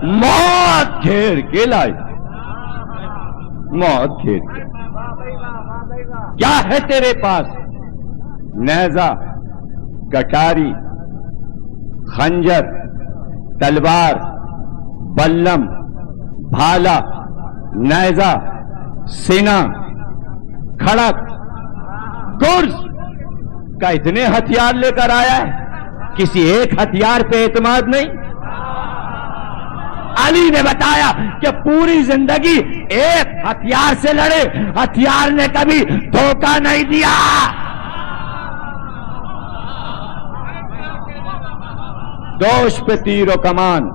موت گھیر کے لائی، موت گھیر کے. کیا ہے تیرے پاس؟ نیزہ، کٹاری، خنجر، تلوار، بلم، بھالا، نیزہ، سینہ، کھڑک، گرز کا اتنے ہتھیار لے کر آیا ہے، کسی ایک ہتھیار پہ اعتماد نہیں. علی نے بتایا کہ پوری زندگی ایک ہتھیار سے لڑے، ہتھیار نے کبھی دھوکہ نہیں دیا. دوش پہ تیر و کمان،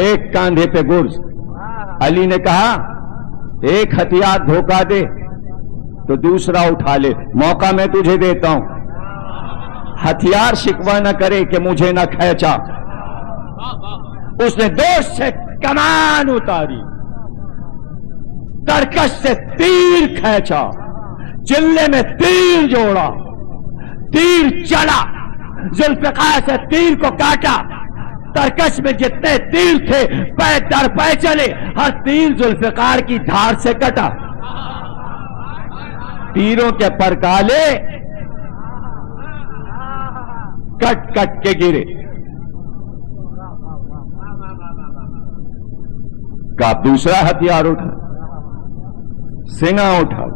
ایک کاندھے پہ گرز. علی نے کہا ایک ہتھیار دھوکہ دے تو دوسرا اٹھا لے، موقع میں تجھے دیتا ہوں. ہتھیار شکوہ نہ کرے کہ مجھے نہ کھینچا. اس نے دوش سے کمان اتاری، ترکش سے تیر کھینچا، چلے میں تیر جوڑا، تیر چلا، ذوالفقار سے تیر کو کاٹا. ترکش میں جتنے تیر تھے پے در پے چلے، ہر تیر ذوالفقار کی دھار سے کٹا. تیروں کے پرکالے کٹ کٹ کے گرے. کا دوسرا ہتھیار اٹھا، سینہ اٹھا،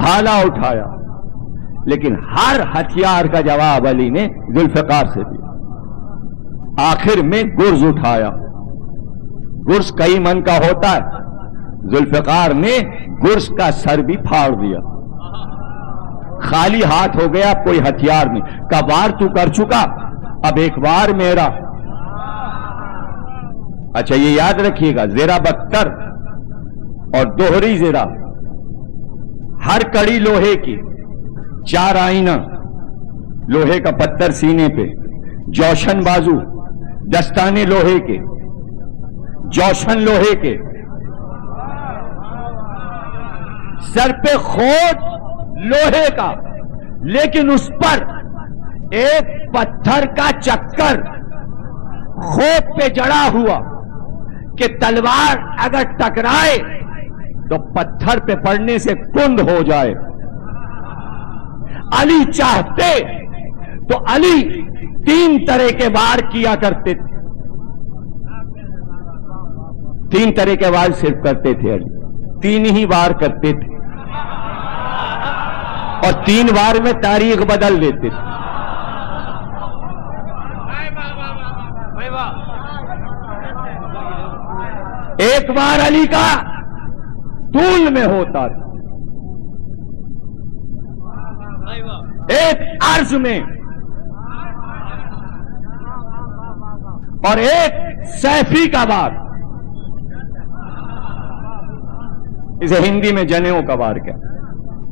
بھالا اٹھایا، لیکن ہر ہتھیار کا جواب علی نے ذوالفقار سے دیا. آخر میں گرز اٹھایا. گرز کئی من کا ہوتا ہے، ذوالفقار نے گرز کا سر بھی پھاڑ دیا. خالی ہاتھ ہو گیا، کوئی ہتھیار نہیں. کا وار تو کر چکا، اب ایک وار میرا. اچھا یہ یاد رکھیے گا، زیرہ بختر اور دوہری زیرہ، ہر کڑی لوہے کی، 4 آئینہ لوہے کا پتھر سینے پہ، جوشن بازو، دستانے لوہے کے، جوشن لوہے کے، سر پہ خود لوہے کا، لیکن اس پر ایک پتھر کا چکر خوب پہ جڑا ہوا کہ تلوار اگر ٹکرائے تو پتھر پہ پڑنے سے کند ہو جائے. علی چاہتے تو علی 3 طرح کے وار کیا کرتے تھے. 3 طرح کے وار صرف کرتے تھے علی، 3 ہی وار کرتے تھے اور 3 وار میں تاریخ بدل دیتے تھے. ایک بار علی کا طول میں ہوتا تھا، ایک عرض میں، اور ایک سیفی کا وار. اسے ہندی میں جنیوں کا وار کہتے ہیں.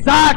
60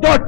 2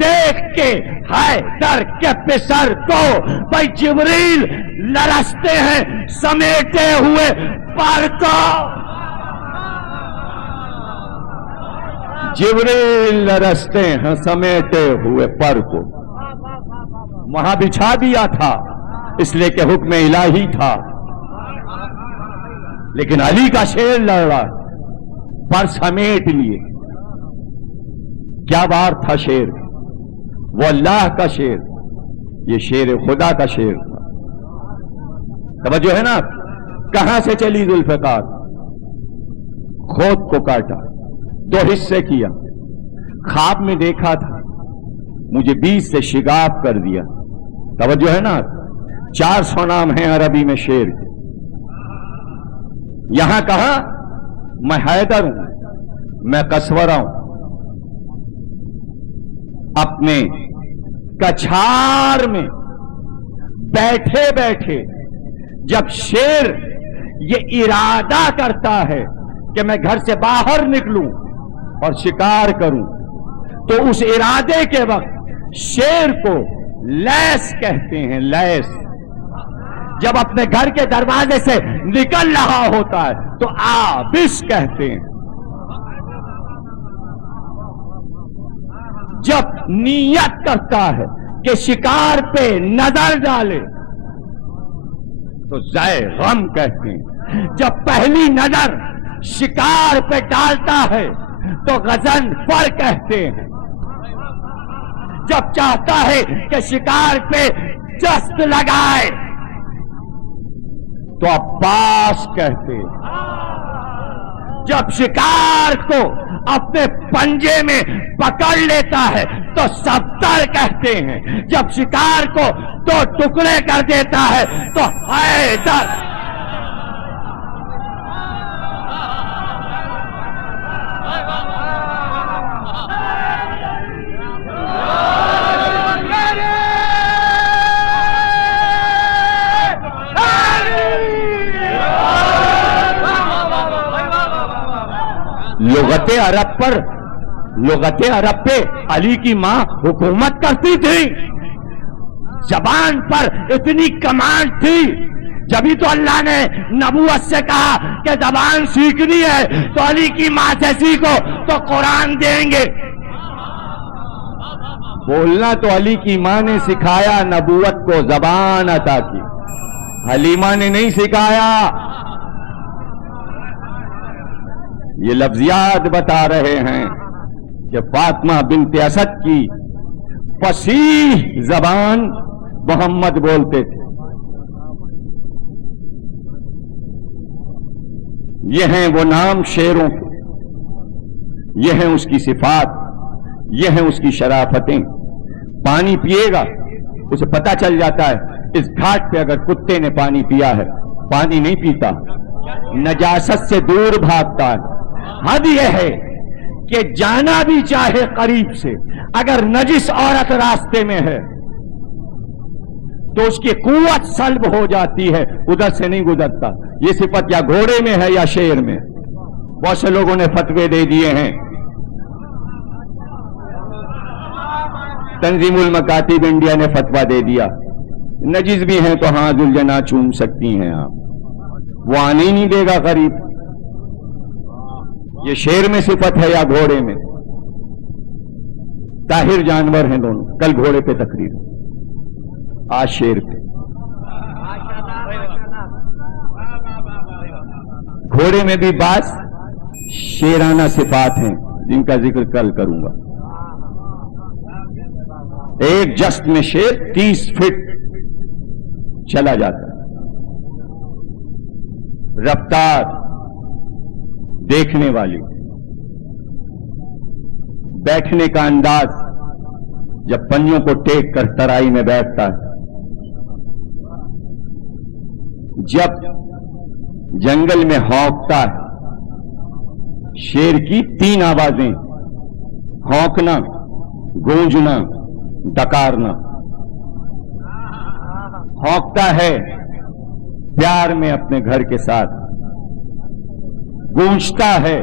دیکھ کے حیدر کے پسر کو بھائی جبریل لرزتے ہیں سمیٹے ہوئے پر کو، جبریل لرزتے ہیں سمیٹے ہوئے پر کو، وہاں بچھا دیا تھا اس لیے کہ حکم الہی تھا، لیکن علی کا شیر لڑ رہا پر سمیٹ لیے۔ کیا بار تھا شیر؟ وہ اللہ کا شیر، یہ شیر خدا کا شیر تھا۔ توجہ ہے نا؟ کہاں سے چلی ذوالفقار؟ خود کو کاٹا، دو حصے کیا، خواب میں دیکھا تھا مجھے 20 سے شگاف کر دیا۔ توجہ ہے نا؟ 400 نام ہیں عربی میں شیر کے۔ یہاں کہا میں حیدر ہوں، میں کسورا ہوں، اپنے کچھار میں بیٹھے بیٹھے جب شیر یہ ارادہ کرتا ہے کہ میں گھر سے باہر نکلوں اور شکار کروں، تو اس ارادے کے وقت شیر کو لیس کہتے ہیں، لیس۔ جب اپنے گھر کے دروازے سے نکل رہا ہوتا ہے تو آبس کہتے ہیں۔ جب نیت کرتا ہے کہ شکار پہ نظر ڈالے تو ذے غم کہتے ہیں۔ جب پہلی نظر شکار پہ ڈالتا ہے تو غضن فر کہتے ہیں۔ جب چاہتا ہے کہ شکار پہ جست لگائے تو عباس کہتے ہیں۔ جب شکار کو اپنے پنجے میں پکڑ لیتا ہے تو صفدر کہتے ہیں۔ جب شکار کو 2 ٹکڑے کر دیتا ہے تو حیدر۔ لغت عرب پہ علی کی ماں حکومت کرتی تھی، زبان پر اتنی کمانڈ تھی، جبھی تو اللہ نے نبوت سے کہا کہ زبان سیکھنی ہے تو علی کی ماں سے سیکھو تو قرآن دیں گے۔ بولنا تو علی کی ماں نے سکھایا، نبوت کو زبان عطا کی، حلیمہ نے نہیں سکھایا۔ یہ لفظیات بتا رہے ہیں کہ فاطمہ بنت اسد کی فصیح زبان محمد بولتے تھے۔ یہ ہیں وہ نام شیروں کے، یہ ہیں اس کی صفات، یہ ہیں اس کی شرافتیں۔ پانی پیے گا اسے پتہ چل جاتا ہے اس گھاٹ پہ اگر کتے نے پانی پیا ہے، پانی نہیں پیتا، نجاست سے دور بھاگتا ہے۔ حد یہ ہے کہ جانا بھی چاہے قریب سے، اگر نجس عورت راستے میں ہے تو اس کی قوت سلب ہو جاتی ہے، ادھر سے نہیں گزرتا۔ یہ صفت یا گھوڑے میں ہے یا شیر میں۔ بہت سے لوگوں نے فتوے دے دیے ہیں، تنظیم المکاتب انڈیا نے فتویٰ دے دیا نجس بھی ہیں تو ہاں ذوالجناح چوم سکتی ہیں آپ، وہ آنے ہی نہیں دے گا قریب۔ یہ شیر میں صفت ہے یا گھوڑے میں؟ طاہر جانور ہیں دونوں۔ کل گھوڑے پہ تقریر، آج شیر پہ۔ گھوڑے میں بھی بعض شیرانہ صفات ہیں جن کا ذکر کل کروں گا۔ ایک جست میں شیر 30 فٹ چلا جاتا ہے، رفتار دیکھنے والی، بیٹھنے کا انداز، جب پنجوں کو ٹیک کر ترائی میں بیٹھتا ہے، جب جنگل میں ہونکتا ہے۔ شیر کی 3 آوازیں، ہونکنا، گونجنا، ڈکارنا۔ ہونکتا ہے پیار میں اپنے گھر کے ساتھ، گونجتا ہے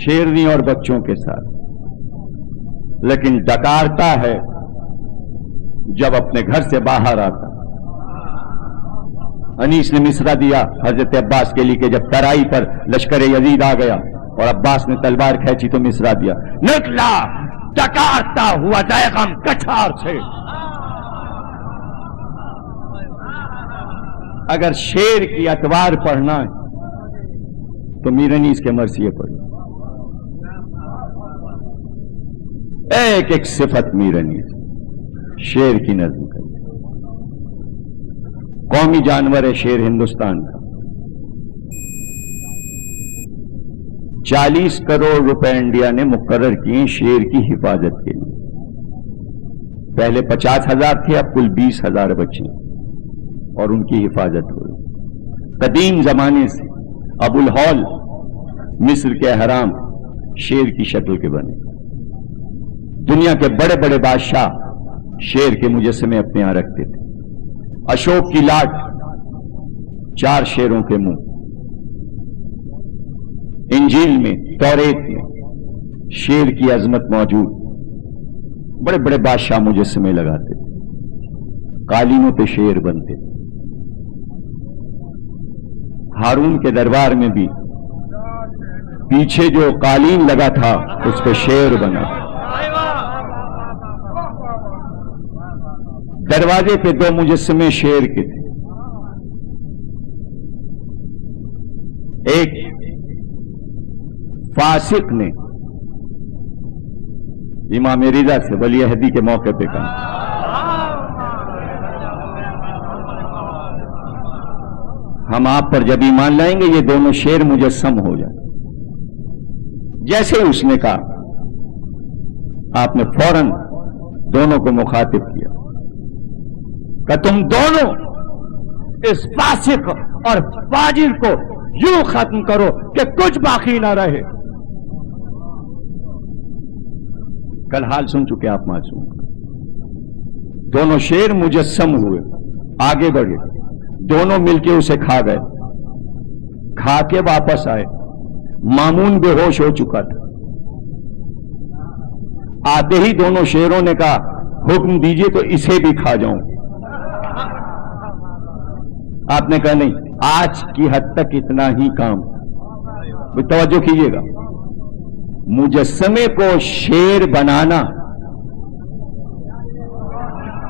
شیرنی اور بچوں کے ساتھ۔ لیکن ڈکارتا ہے جب اپنے گھر سے باہر آتا. انیس نے مصرع دیا حضرت عباس کے لیے کہ جب ترائی پر لشکر یزید آ گیا اور عباس نے تلوار کھینچی تو مصرع دیا، نکلا ڈکارتا ہوا ضیغم کچھار سے. اگر شیر کی اتوار پڑھنا ہے تو میر انیس کے مرثیے پڑھو. ایک ایک صفت میر انیس شیر کی نظم کر. قومی جانور ہے شیر ہندوستان کا. 40 کروڑ روپے انڈیا نے مقرر کیے شیر کی حفاظت کے لیے. پہلے 50,000 تھے، اب کل 20,000 بچے اور ان کی حفاظت ہو رہی. قدیم زمانے سے ابو الہول مصر کے احرام شیر کی شکل کے بنے. دنیا کے بڑے بڑے بادشاہ شیر کے مجسمے اپنے یہاں رکھتے تھے. اشوک کی لاٹ 4 شیروں کے منہ. انجیل میں، توریت میں شیر کی عظمت موجود. بڑے بڑے بادشاہ مجسمے لگاتے تھے، قالینوں پہ شیر بنتے تھے. ہارون کے دربار میں بھی پیچھے جو قالین لگا تھا اس پہ شیر بنا. دروازے پہ 2 مجسمے شیر کے تھے. ایک فاسق نے امام رضا سے ولی عہدی کے موقع پہ کہا، ہم آپ پر جب ایمان لائیں گے یہ دونوں شیر مجسم ہو جائیں. جیسے ہی اس نے کہا آپ نے فوراً دونوں کو مخاطب کیا کہ تم دونوں اس فاسق اور فاجر کو یوں ختم کرو کہ کچھ باقی نہ رہے. کل حال سن چکے آپ معصوم. دونوں شیر مجسم ہوئے، آگے بڑھے، دونوں مل کے اسے کھا گئے. کھا کے واپس آئے، مامون بے ہوش ہو چکا تھا. آتے ہی دونوں شیروں نے کہا حکم دیجئے تو اسے بھی کھا جاؤں. آپ نے کہا نہیں، آج کی حد تک اتنا ہی کام. توجہ کیجئے گا، مجسمے کو شیر بنانا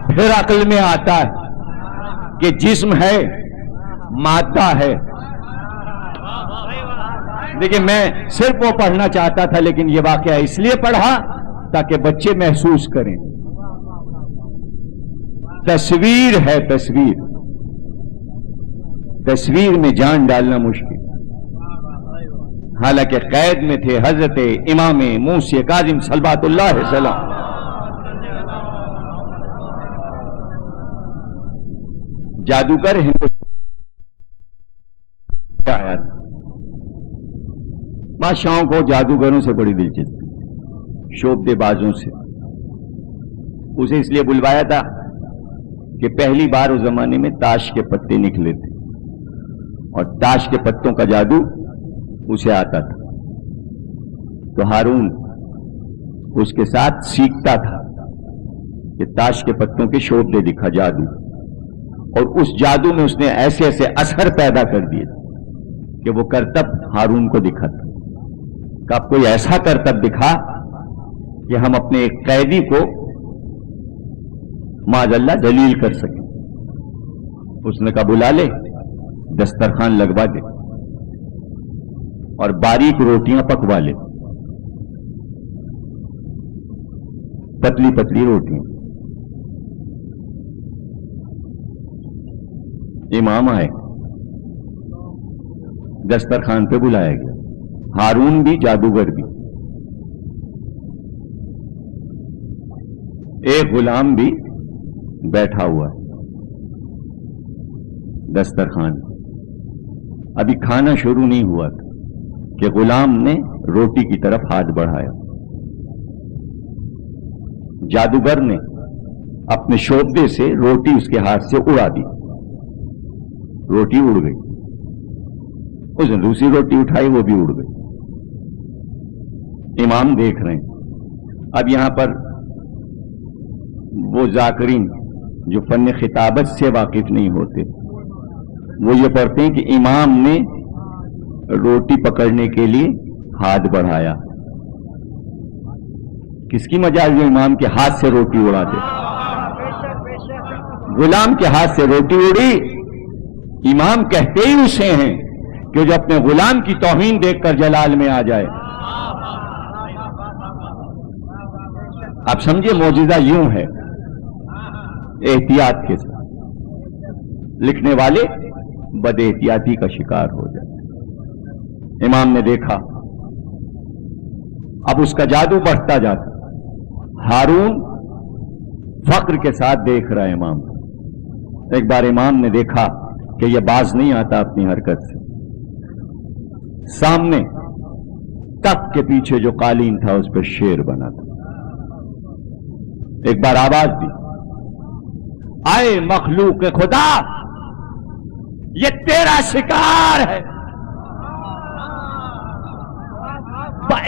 پھر عقل میں آتا ہے کہ جسم ہے، مادہ ہے. دیکھیں میں صرف وہ پڑھنا چاہتا تھا لیکن یہ واقعہ اس لیے پڑھا تاکہ بچے محسوس کریں. تصویر ہے، تصویر، تصویر میں جان ڈالنا مشکل. حالانکہ قید میں تھے حضرت امام موسی کاظم صلوات اللہ علیہ وسلم. جادوگر ہندوستان آیا تھا. بادشاہوں کو جادوگروں سے بڑی دلچسپی، شعبدے بازوں سے. اسے اس لیے بلوایا تھا کہ پہلی بار اس زمانے میں تاش کے پتے نکلے تھے اور تاش کے پتوں کا جادو اسے آتا تھا. تو ہارون اس کے ساتھ سیکھتا تھا کہ تاش کے پتوں کے شعبدے دکھا جادو، اور اس جادو میں اس نے ایسے ایسے اثر پیدا کر دیے کہ وہ کرتب ہارون کو دکھاتا کہ آپ کوئی ایسا کرتب دکھا کہ ہم اپنے ایک قیدی کو معاذ اللہ جلیل کر سکیں. اس نے کہا بلا لے، دسترخوان لگوا دے اور باریک روٹیاں پکوا لے، پتلی پتلی روٹیاں. امام آئے، دسترخوان پہ بلایا گیا. ہارون بھی، جادوگر بھی، ایک غلام بھی بیٹھا ہوا ہے دسترخوان. ابھی کھانا شروع نہیں ہوا تھا کہ غلام نے روٹی کی طرف ہاتھ بڑھایا. جادوگر نے اپنے شعبدے سے روٹی اس کے ہاتھ سے اڑا دی. روٹی اڑ گئی. اس نے دوسری روٹی اٹھائی، وہ بھی اڑ گئی. امام دیکھ رہے ہیں. اب یہاں پر وہ ذاکرین جو فن خطابت سے واقف نہیں ہوتے وہ یہ پڑھتے ہیں کہ امام نے روٹی پکڑنے کے لیے ہاتھ بڑھایا. کس کی مجال جو امام کے ہاتھ سے روٹی اڑا دے؟ غلام کے ہاتھ سے روٹی اڑی. امام کہتے ہی اسے ہیں کہ جو اپنے غلام کی توہین دیکھ کر جلال میں آ جائے. آپ سمجھے معجزہ یوں ہے. احتیاط کے ساتھ لکھنے والے بد احتیاطی کا شکار ہو جائے. امام نے دیکھا اب اس کا جادو بڑھتا جاتا. ہارون فخر کے ساتھ دیکھ رہا ہے امام کو. ایک بار امام نے دیکھا کہ یہ باز نہیں آتا اپنی حرکت سے. سامنے تخت کے پیچھے جو قالین تھا اس پہ شیر بنا تھا. ایک بار آواز دی، آئے مخلوق خدا یہ تیرا شکار ہے.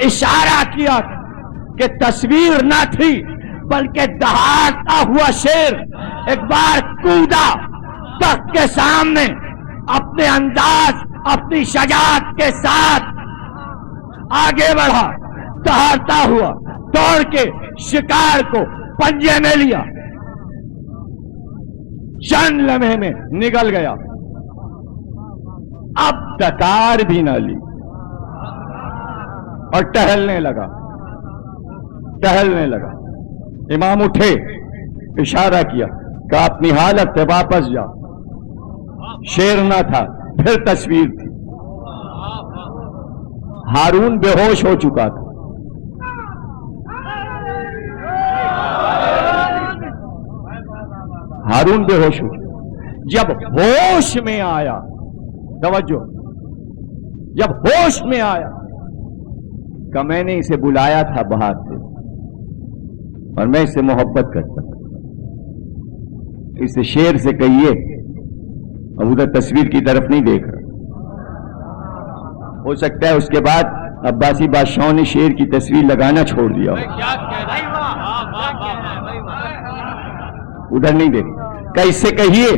اشارہ کیا کہ تصویر نہ تھی بلکہ دہاڑتا ہوا شیر ایک بار کودا تخت کے سامنے، اپنے انداز اپنی شجاعت کے ساتھ آگے بڑھا، دہاڑتا ہوا دوڑ کے شکار کو پنجے میں لیا. چند لمحے میں نگل گیا. اب ڈکار بھی نہ لی اور ٹہلنے لگا. امام اٹھے، اشارہ کیا کہ اپنی حالت سے واپس جا. شیر نہ تھا، پھر تصویر تھی. ہارون بے ہوش ہو چکا تھا. ہارون بے ہوش ہو چکا. جب ہوش میں آیا، توجہ، جب ہوش میں آیا کہ میں نے اسے بلایا تھا باہر سے اور میں اس سے محبت کرتا تھا، اسے شیر سے کہیے. اب ادھر تصویر کی طرف نہیں دیکھ رہا. ہو سکتا ہے اس کے بعد عباسی بادشاہوں نے شیر کی تصویر لگانا چھوڑ دیا ہو. ادھر نہیں دیکھ. کیسے کہیے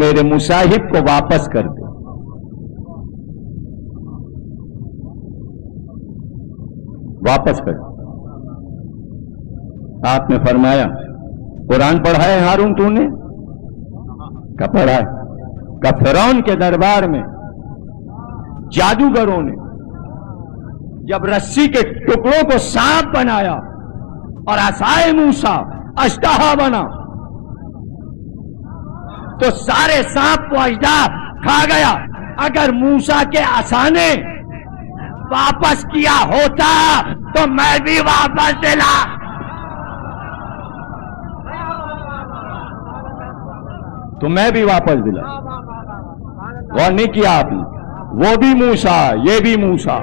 میرے مصاحب کو واپس کر دے. واپس کر. آپ نے فرمایا قرآن پڑھا ہے ہارون تو نے؟ کا پڑھا ہے. کا فرعون کے دربار میں جادوگروں نے جب رسی کے ٹکڑوں کو سانپ بنایا اور عصائے موسیٰ اژدہا بنا تو سارے سانپ کو اژدہا کھا گیا. اگر موسیٰ کے عصا نے واپس کیا ہوتا تو میں بھی واپس دلا. تو میں بھی واپس دلا. غور نہیں کیا آپ نے؟ وہ بھی موسیٰ، یہ بھی موسیٰ.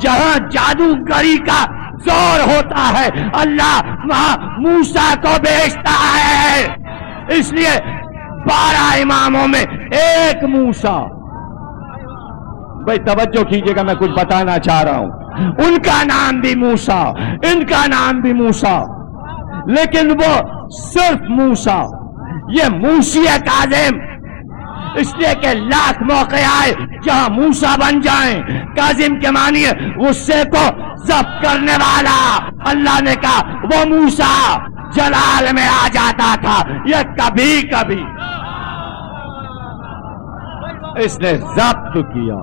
جہاں جادوگری کا زور ہوتا ہے اللہ وہاں موسیٰ کو بھیجتا ہے. اس لیے 12 اماموں میں ایک موسیٰ. بھائی توجہ کیجئے گا، میں کچھ بتانا چاہ رہا ہوں. ان کا نام بھی موسیٰ، ان کا نام بھی موسیٰ، لیکن وہ صرف موسیٰ. یہ موسی کاظم اس لیے کہ لاکھ موقع آئے جہاں موسیٰ بن جائیں. کاظم کے معنی ہے غصے کو ضبط کرنے والا. اللہ نے کہا وہ موسیٰ جلال میں آ جاتا تھا، یہ کبھی کبھی اس نے ضبط کیا.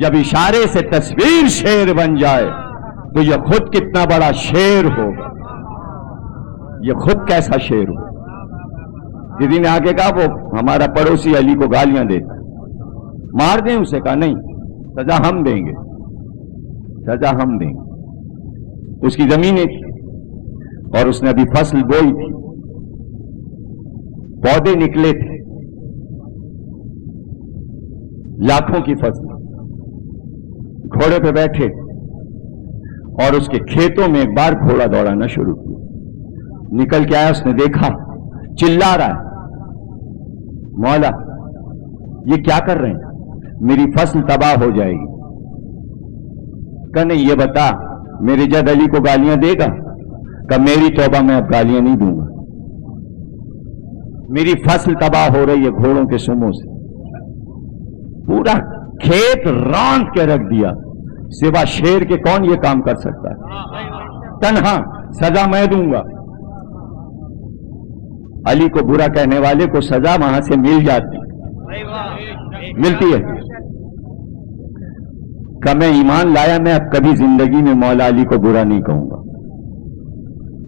جب اشارے سے تصویر شیر بن جائے تو یہ خود کتنا بڑا شیر ہوگا. یہ خود کیسا شیر ہوگا. کسی نے آگے کہا وہ ہمارا پڑوسی علی کو گالیاں دیتا، مار دیں اسے. کہا نہیں، سزا ہم دیں گے، سزا ہم دیں گے. اس کی زمینیں تھی اور اس نے ابھی فصل بوئی تھی، پودے نکلے تھے، لاکھوں کی فصل. گھوڑے پہ بیٹھے اور اس کے کھیتوں میں ایک بار گھوڑا دوڑانا شروع کیا. نکل کے آیا، اس نے دیکھا چلا رہا ہے، مولا یہ کیا کر رہے ہیں؟ میری فصل تباہ ہو جائے گی. کہ نہیں یہ بتا میرے جد علی کو گالیاں دے گا؟ کہ میری توبہ میں اب گالیاں نہیں دوں گا، میری فصل تباہ ہو رہی ہے گھوڑوں کے سموں سے، پورا کھیت راند کے رکھ دیا، سوا شیر کے کون یہ کام کر سکتا ہے؟ تنہا سزا میں دوں گا۔ علی کو برا کہنے والے کو سزا وہاں سے مل جاتی، ملتی ہے کہ میں ایمان لایا، میں اب کبھی زندگی میں مولا علی کو برا نہیں کہوں گا۔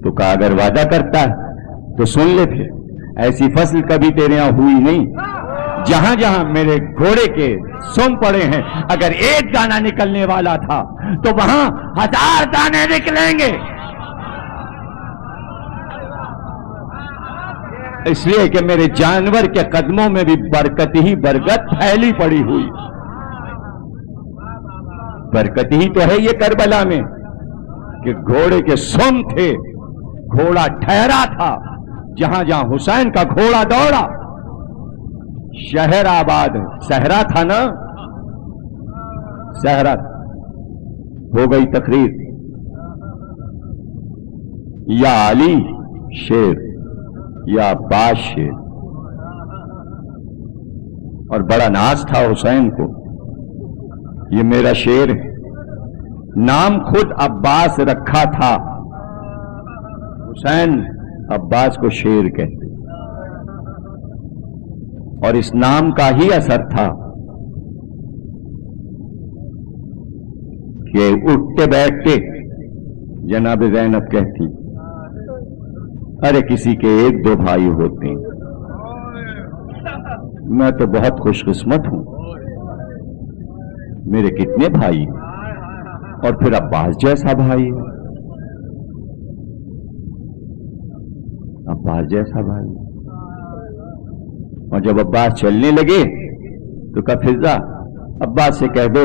تو کہا اگر وعدہ کرتا ہے تو سن لے، پھر ایسی فصل کبھی تیرے یہاں ہوئی نہیں، جہاں جہاں میرے گھوڑے کے سم پڑے ہیں اگر ایک دانہ نکلنے والا تھا تو وہاں 1000 دانے نکلیں گے، اس لیے کہ میرے جانور کے قدموں میں بھی برکت ہی برکت پھیلی پڑی ہوئی۔ برکت ہی تو ہے یہ کربلا میں کہ گھوڑے کے سم تھے، گھوڑا ٹھہرا تھا، جہاں جہاں حسین کا گھوڑا دوڑا شہر آباد، صحرا تھا نا، صحرا ہو گئی تقریر، یا علی شیر یا عباس شیر، اور بڑا ناز تھا حسین کو، یہ میرا شیر ہے، نام خود عباس رکھا تھا، حسین عباس کو شیر کہتے، اور اس نام کا ہی اثر تھا کہ اٹھتے بیٹھتے جناب زینب کہتی ارے کسی کے 1-2 بھائی ہوتے ہیں، میں تو بہت خوش قسمت ہوں، میرے کتنے بھائی، اور پھر عباس جیسا بھائی، عباس جیسا بھائی۔ اور جب عباس چلنے لگے تو کہا فضا عباس سے کہہ دو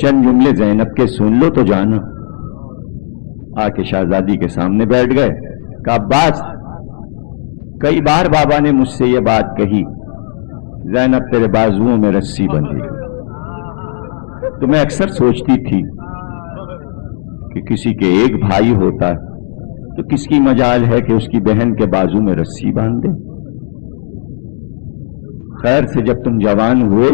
چند جملے زینب کے سن لو تو جانا۔ آ کے شہزادی کے سامنے بیٹھ گئے، کہا عباس کئی بار بابا نے مجھ سے یہ بات کہی زینب تیرے بازوؤں میں رسی بندھی، تو میں اکثر سوچتی تھی کہ کسی کے ایک بھائی ہوتا تو کس کی مجال ہے کہ اس کی بہن کے بازو میں رسی باندھ دے۔ خیر سے جب تم جوان ہوئے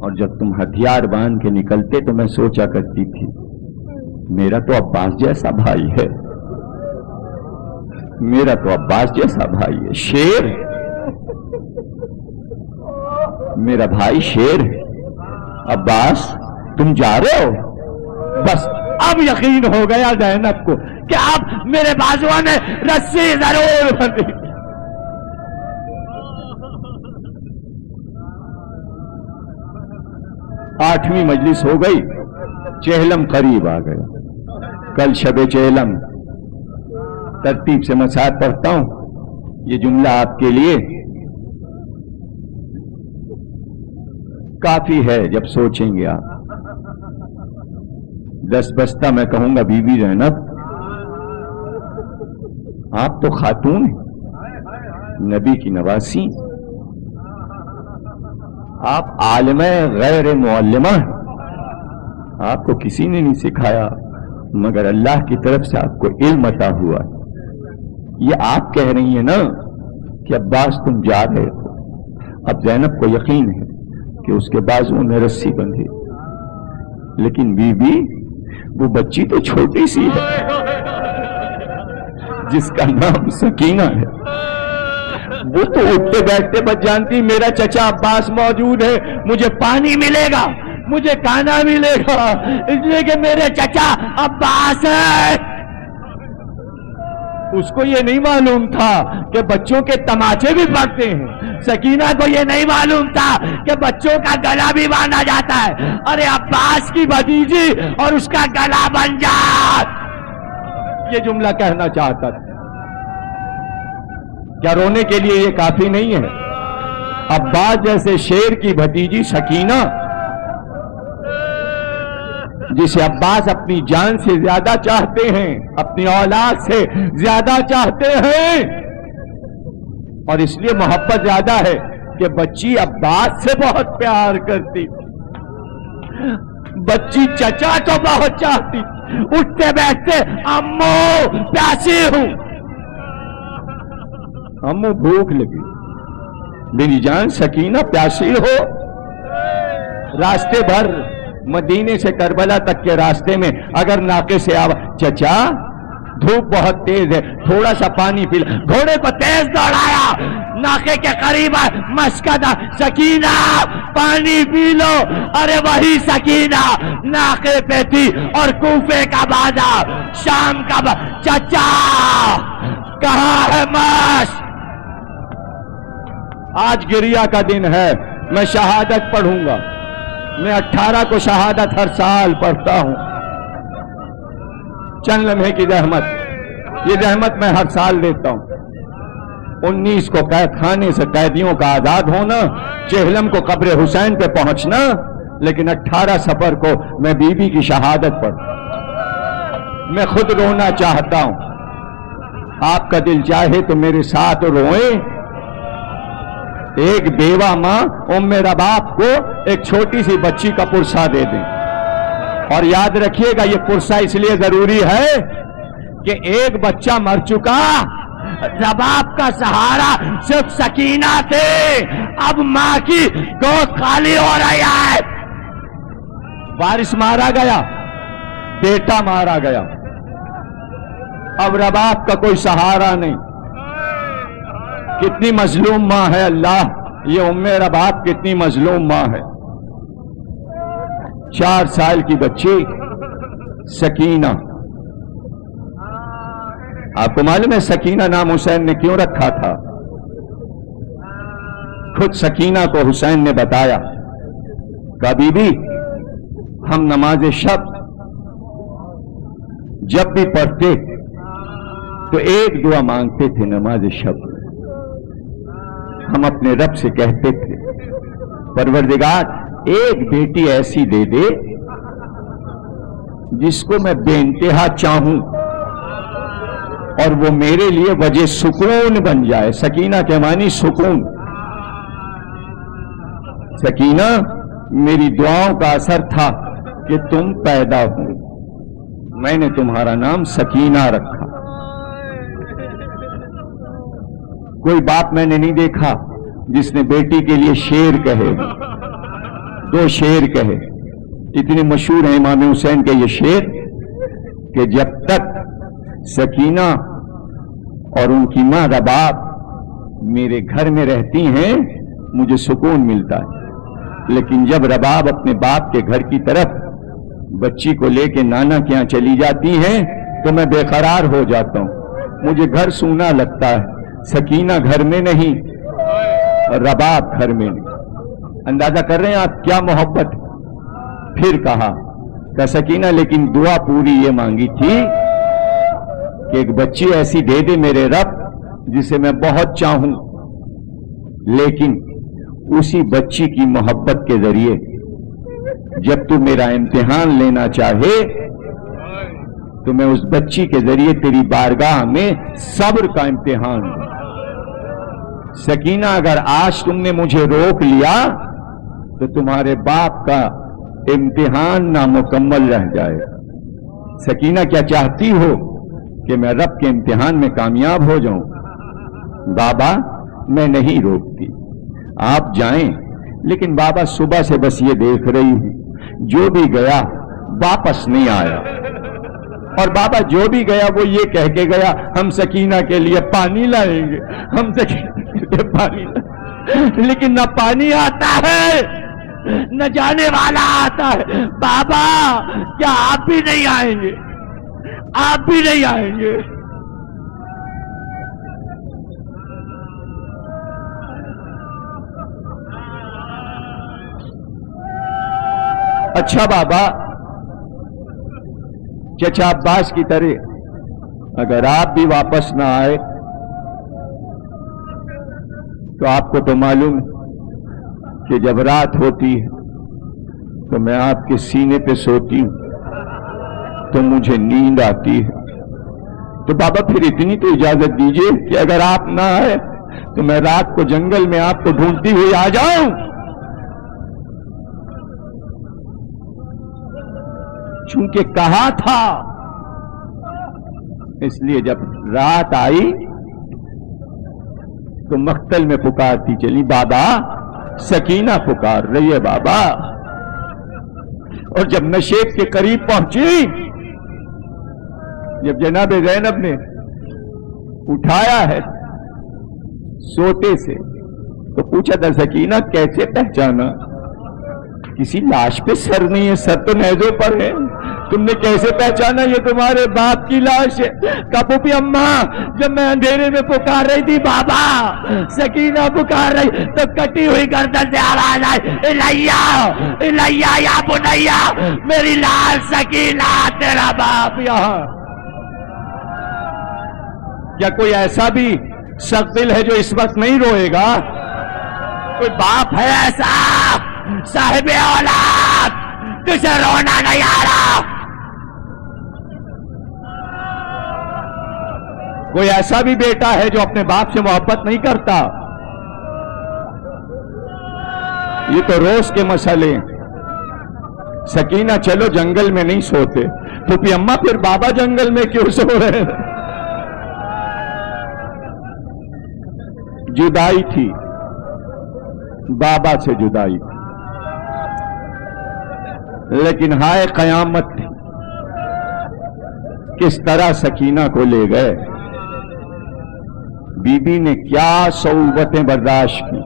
اور جب تم ہتھیار باندھ کے نکلتے تو میں سوچا کرتی تھی میرا تو عباس جیسا بھائی ہے، میرا تو عباس جیسا بھائی ہے، شیر میرا بھائی شیر ہے۔ عباس تم جا رہے ہو؟ بس اب یقین ہو گیا زینب کو کہ اب میرے بازوؤں میں رسی ضرور بندھی۔ آٹھویں مجلس ہو گئی، چہلم قریب آ گیا، کل شب چہلم، ترتیب سے مسائل پڑھتا ہوں، یہ جملہ آپ کے لیے کافی ہے جب سوچیں گے آپ۔ 10 بستہ میں کہوں گا بی بی زینب آپ تو خاتون ہیں، نبی کی نواسی، آپ عالمہ غیر معلمہ ہیں، آپ کو کسی نے نہیں سکھایا مگر اللہ کی طرف سے آپ کو علم عطا ہوا۔ یہ آپ کہہ رہی ہیں نا کہ عباس تم جا رہے ہو، اب زینب کو یقین ہے کہ اس کے بازو میں رسی بندھی، لیکن بی بی وہ بچی تو چھوٹی سی ہے جس کا نام سکینہ ہے، وہ تو اٹھتے بیٹھتے بچ جانتی میرا چچا عباس موجود ہے، مجھے پانی ملے گا، مجھے کھانا ملے گا، اس لیے کہ میرے چچا عباس ہے۔ اس کو یہ نہیں معلوم تھا کہ بچوں کے تماچے بھی پڑتے ہیں، سکینہ کو یہ نہیں معلوم تھا کہ بچوں کا گلا بھی باندھا جاتا ہے، ارے عباس کی بھتیجی اور اس کا گلا بن جائے، یہ جملہ کہنا چاہتا تھا۔ کیا رونے کے لیے یہ کافی نہیں ہے؟ عباس جیسے شیر کی بھتیجی سکینہ، جسے عباس اپنی جان سے زیادہ چاہتے ہیں، اپنی اولاد سے زیادہ چاہتے ہیں، اور اس لیے محبت زیادہ ہے کہ بچی عباس سے بہت پیار کرتی۔ بچی چچا تو بہت چاہتی، اٹھتے بیٹھتے امو پیاسی ہوں، امو بھوک لگی، میری جان سکینہ پیاسی ہو؟ راستے بھر مدینے سے کربلا تک کے راستے میں اگر ناکے سے آواز، چچا دھوپ بہت تیز ہے تھوڑا سا پانی پی لو، گھوڑے کو تیز دوڑایا، ناکے کے قریب مشکدہ، سکینہ پانی پی لو، ارے وہی سکینہ ناکے پہ تھی اور کوفے کا بازار، شام کا چچا کہاں ہے مشک؟ آج گریا کا دن ہے، میں شہادت پڑھوں گا، میں 18 کو شہادت ہر سال پڑھتا ہوں، چند لمحے کی رحمت، یہ رحمت میں ہر سال دیتا ہوں۔ 19 کو قید خانے سے قیدیوں کا آزاد ہونا، چہلم کو قبر حسین پہ پہنچنا، لیکن 18 سفر کو میں بی بی کی شہادت پڑھتا، میں خود رونا چاہتا ہوں، آپ کا دل چاہے تو میرے ساتھ روئیں۔ ایک بیوہ ماں ام رباب کو ایک چھوٹی سی بچی کا پرسہ دے دیں، اور یاد رکھیے گا یہ پرسہ اس لیے ضروری ہے کہ ایک بچہ مر چکا، رباب کا سہارا صرف سکینہ تھے، اب ماں کی گود خالی ہو رہی ہے، وارث مارا گیا، بیٹا مارا گیا، اب رباب کا کوئی سہارا نہیں۔ کتنی مظلوم ماں ہے اللہ، یہ ام رباب کتنی مظلوم ماں ہے۔ 4 سال کی بچی سکینہ، آپ کو معلوم ہے سکینہ نام حسین نے کیوں رکھا تھا؟ خود سکینہ کو حسین نے بتایا، کہا بی بی ہم نماز شب جب بھی پڑھتے تو ایک دعا مانگتے تھے، نماز شب ہم اپنے رب سے کہتے تھے پروردگار ایک بیٹی ایسی دے دے جس کو میں بے انتہا چاہوں اور وہ میرے لیے وجہ سکون بن جائے۔ سکینہ کے معنی سکون۔ سکینہ میری دعاؤں کا اثر تھا کہ تم پیدا ہو، میں نے تمہارا نام سکینہ رکھا۔ کوئی باپ میں نے نہیں دیکھا جس نے بیٹی کے لیے شعر کہے، 2 شعر کہے، اتنے مشہور ہیں امام حسین کے یہ شعر کہ جب تک سکینہ اور ان کی ماں رباب میرے گھر میں رہتی ہیں مجھے سکون ملتا ہے، لیکن جب رباب اپنے باپ کے گھر کی طرف بچی کو لے کے نانا کے یہاں چلی جاتی ہیں تو میں بے قرار ہو جاتا ہوں، مجھے گھر سونا لگتا ہے۔ سکینہ گھر میں نہیں، رباب گھر میں نہیں۔ اندازہ کر رہے ہیں آپ کیا محبت؟ پھر کہا کہ سکینہ لیکن دعا پوری یہ مانگی تھی کہ ایک بچی ایسی دے دے میرے رب جسے میں بہت چاہوں، لیکن اسی بچی کی محبت کے ذریعے جب تو میرا امتحان لینا چاہے تو میں اس بچی کے ذریعے تیری بارگاہ میں صبر کا امتحان دوں۔ سکینہ اگر آج تم نے مجھے روک لیا تو تمہارے باپ کا امتحان نامکمل رہ جائے۔ سکینہ کیا چاہتی ہو کہ میں رب کے امتحان میں کامیاب ہو جاؤں؟ بابا میں نہیں روکتی، آپ جائیں، لیکن بابا صبح سے بس یہ دیکھ رہی ہوں جو بھی گیا واپس نہیں آیا، اور بابا جو بھی گیا وہ یہ کہہ کے گیا ہم سکینہ کے لیے پانی لائیں گے، ہم سکینہ کے لیے پانی لائیں گے، لیکن نہ پانی آتا ہے نہ جانے والا آتا ہے۔ بابا کیا آپ بھی نہیں آئیں گے؟ آپ بھی نہیں آئیں گے؟ اچھا بابا، چچا عباس کی طرح اگر آپ بھی واپس نہ آئے تو آپ کو تو معلوم کہ جب رات ہوتی ہے تو میں آپ کے سینے پہ سوتی ہوں تو مجھے نیند آتی ہے، تو بابا پھر اتنی تو اجازت دیجئے کہ اگر آپ نہ آئے تو میں رات کو جنگل میں آپ کو ڈھونڈتی ہوئی آ جاؤں۔ چونکہ کہا تھا، اس لیے جب رات آئی تو مقتل میں پکارتی چلی، بابا سکینہ پکار رہی ہے بابا. اور جب نشیب کے قریب پہنچی، جب جناب زینب نے اٹھایا ہے سوتے سے تو پوچھا تھا سکینہ کیسے پہچانا؟ کسی لاش پہ سر نہیں ہے، سر تو نیزوں پر ہے، تم نے کیسے پہچانا یہ تمہارے باپ کی لاش ہے؟ کہا پھوپھی اماں جب میں اندھیرے میں پکار رہی تھی بابا سکینہ پکار رہی تو کٹی ہوئی گردن سے آواز آئی، الیہ الیہ یا بنیا، میری لال سکینہ تیرا باپ یہاں. کیا کوئی ایسا بھی سخت دل ہے جو اس وقت نہیں روئے گا؟ کوئی باپ ہے ایسا صاحب اولاد تجھے رونا نہیں آ رہا؟ کوئی ایسا بھی بیٹا ہے جو اپنے باپ سے محبت نہیں کرتا؟ یہ تو روز کے مسئلے. سکینہ چلو جنگل میں نہیں سوتے، پھوپھی اماں پھر بابا جنگل میں کیوں سو رہے ہیں؟ جدائی تھی، بابا سے جدائی تھی، لیکن ہائے قیامت تھی. کس طرح سکینہ کو لے گئے. بی بی نے کیا صعوبتیں برداشت کی.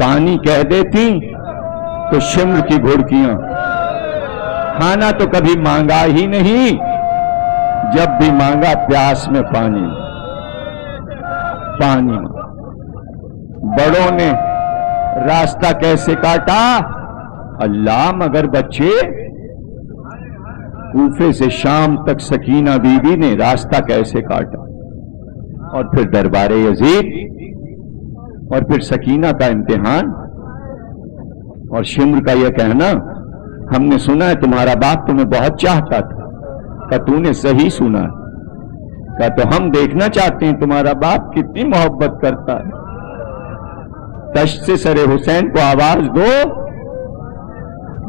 پانی کہہ دیتی تو شمر کی گھڑکیاں. کھانا تو کبھی مانگا ہی نہیں، جب بھی مانگا پیاس میں پانی پانی. بڑوں نے راستہ کیسے کاٹا اللہ، مگر بچے. کوفے سے شام تک سکینہ بی بی نے راستہ کیسے کاٹا، اور پھر دربار یزید، اور پھر سکینہ کا امتحان، اور شمر کا یہ کہنا ہم نے سنا ہے تمہارا باپ تمہیں بہت چاہتا تھا. کہ تو نے صحیح سنا. کہ تو ہم دیکھنا چاہتے ہیں تمہارا باپ کتنی محبت کرتا ہے. دشت سے سر حسین کو آواز دو،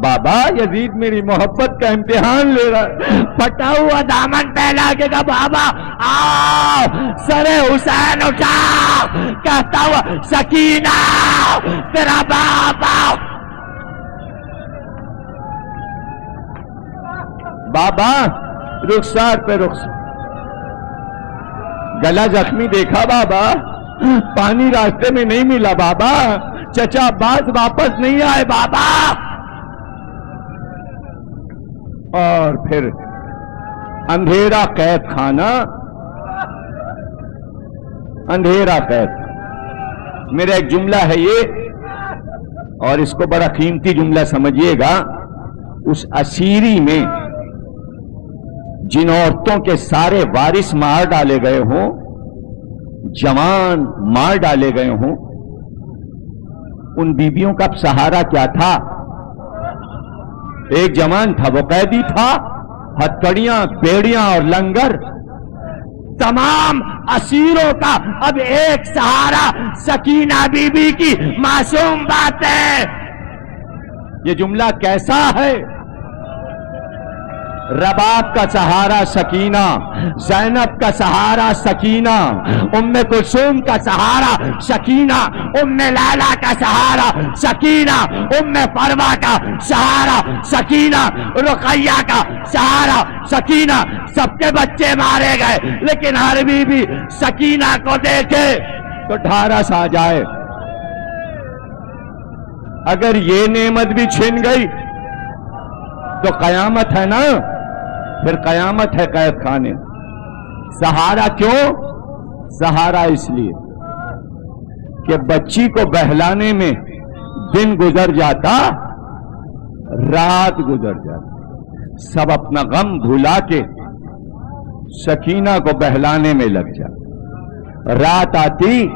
بابا یزید میری محبت کا امتحان لے رہا ہے. پھٹا ہوا دامن پھیلا کے کہا بابا آؤ، سر حسین اٹھا، کہتا ہوا سکینہ تیرا باپ آؤ. بابا رخسار پہ رخسار، گلا زخمی دیکھا بابا، پانی راستے میں نہیں ملا بابا، چچا عباس واپس نہیں آئے بابا. اور پھر اندھیرا قید خانہ، اندھیرا قید. میرا ایک جملہ ہے یہ، اور اس کو بڑا قیمتی جملہ سمجھیے گا. اس اسیری میں جن عورتوں کے سارے وارث مار ڈالے گئے ہوں، جوان مار ڈالے گئے ہوں، ان بیویوں کا سہارا کیا تھا؟ ایک جوان تھا، وہ قیدی تھا، ہتھکڑیاں، بیڑیاں اور لنگر، تمام اسیروں کا اب ایک سہارا سکینہ بی بی کی معصوم بات ہے. یہ جملہ کیسا ہے؟ رباب کا سہارا سکینہ، زینب کا سہارا سکینہ، ام کلثوم کا سہارا سکینہ، ام لیلا کا سہارا سکینہ، ام فروہ کا سہارا سکینہ، رقیہ کا سہارا سکینہ. سب کے بچے مارے گئے، لیکن ہر بیوی سکینہ کو دیکھے تو ڈھارس آ جائے. اگر یہ نعمت بھی چھن گئی تو قیامت ہے نا، پھر قیامت ہے قید خانے. سہارا کیوں؟ سہارا اس لیے کہ بچی کو بہلانے میں دن گزر جاتا، رات گزر جاتی، سب اپنا غم بھلا کے سکینہ کو بہلانے میں لگ جاتا. رات آتی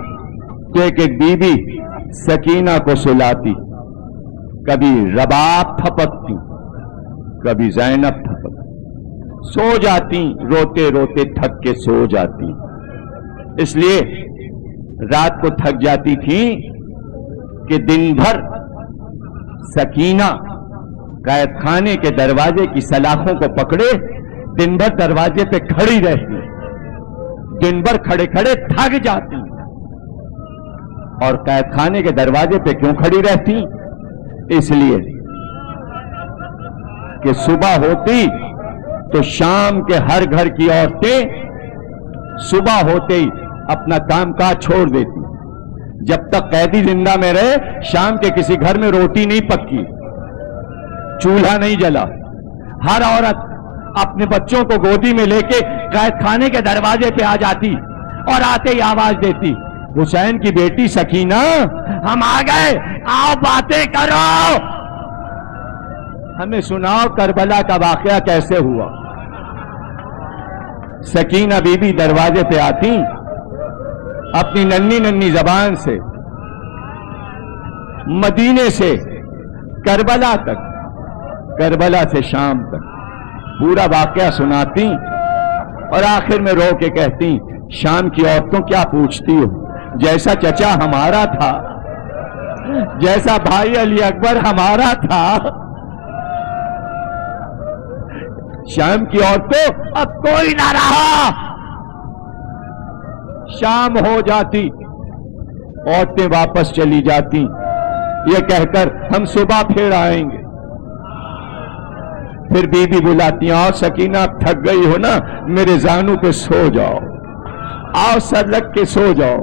تو ایک ایک بیوی سکینہ کو سلاتی، کبھی رباب تھپکتی، کبھی زینب تھپکتی، سو جاتی، روتے روتے تھک کے سو جاتی. اس لیے رات کو تھک جاتی تھی کہ دن بھر سکینہ قید خانے کے دروازے کی سلاخوں کو پکڑے دن بھر دروازے پہ کھڑی رہتی، دن بھر کھڑے کھڑے تھک جاتی۔ اور قید خانے کے دروازے پہ کیوں کھڑی رہتی؟ اس لیے کہ صبح ہوتی تو شام کے ہر گھر کی عورتیں صبح ہوتے ہی اپنا کام کاج چھوڑ دیتی۔ جب تک قیدی زندہ میں رہے شام کے کسی گھر میں روٹی نہیں پکی، چولہا نہیں جلا۔ ہر عورت اپنے بچوں کو گودی میں لے کے قید خانے کے دروازے پہ آ جاتی اور آتے ہی آواز دیتی، حسین کی بیٹی سکینہ ہم آ گئے، آؤ باتیں کرو، ہمیں سناؤ کربلا کا واقعہ کیسے ہوا۔ سکینہ بی بی دروازے پہ آتی، اپنی ننھی ننھی زبان سے مدینے سے کربلا تک، کربلا سے شام تک پورا واقعہ سناتی اور آخر میں رو کے کہتی، شام کی عورتوں کیا پوچھتی ہو، جیسا چچا ہمارا تھا، جیسا بھائی علی اکبر ہمارا تھا، شام کی عورتوں اب کوئی نہ رہا۔ شام ہو جاتی، عورتیں واپس چلی جاتی یہ کہہ کر ہم صبح پھر آئیں گے۔ پھر بی بی بلاتی، آؤ سکینہ آپ تھک گئی ہو نا، میرے زانو پہ سو جاؤ، آؤ سر لگ کے سو جاؤ۔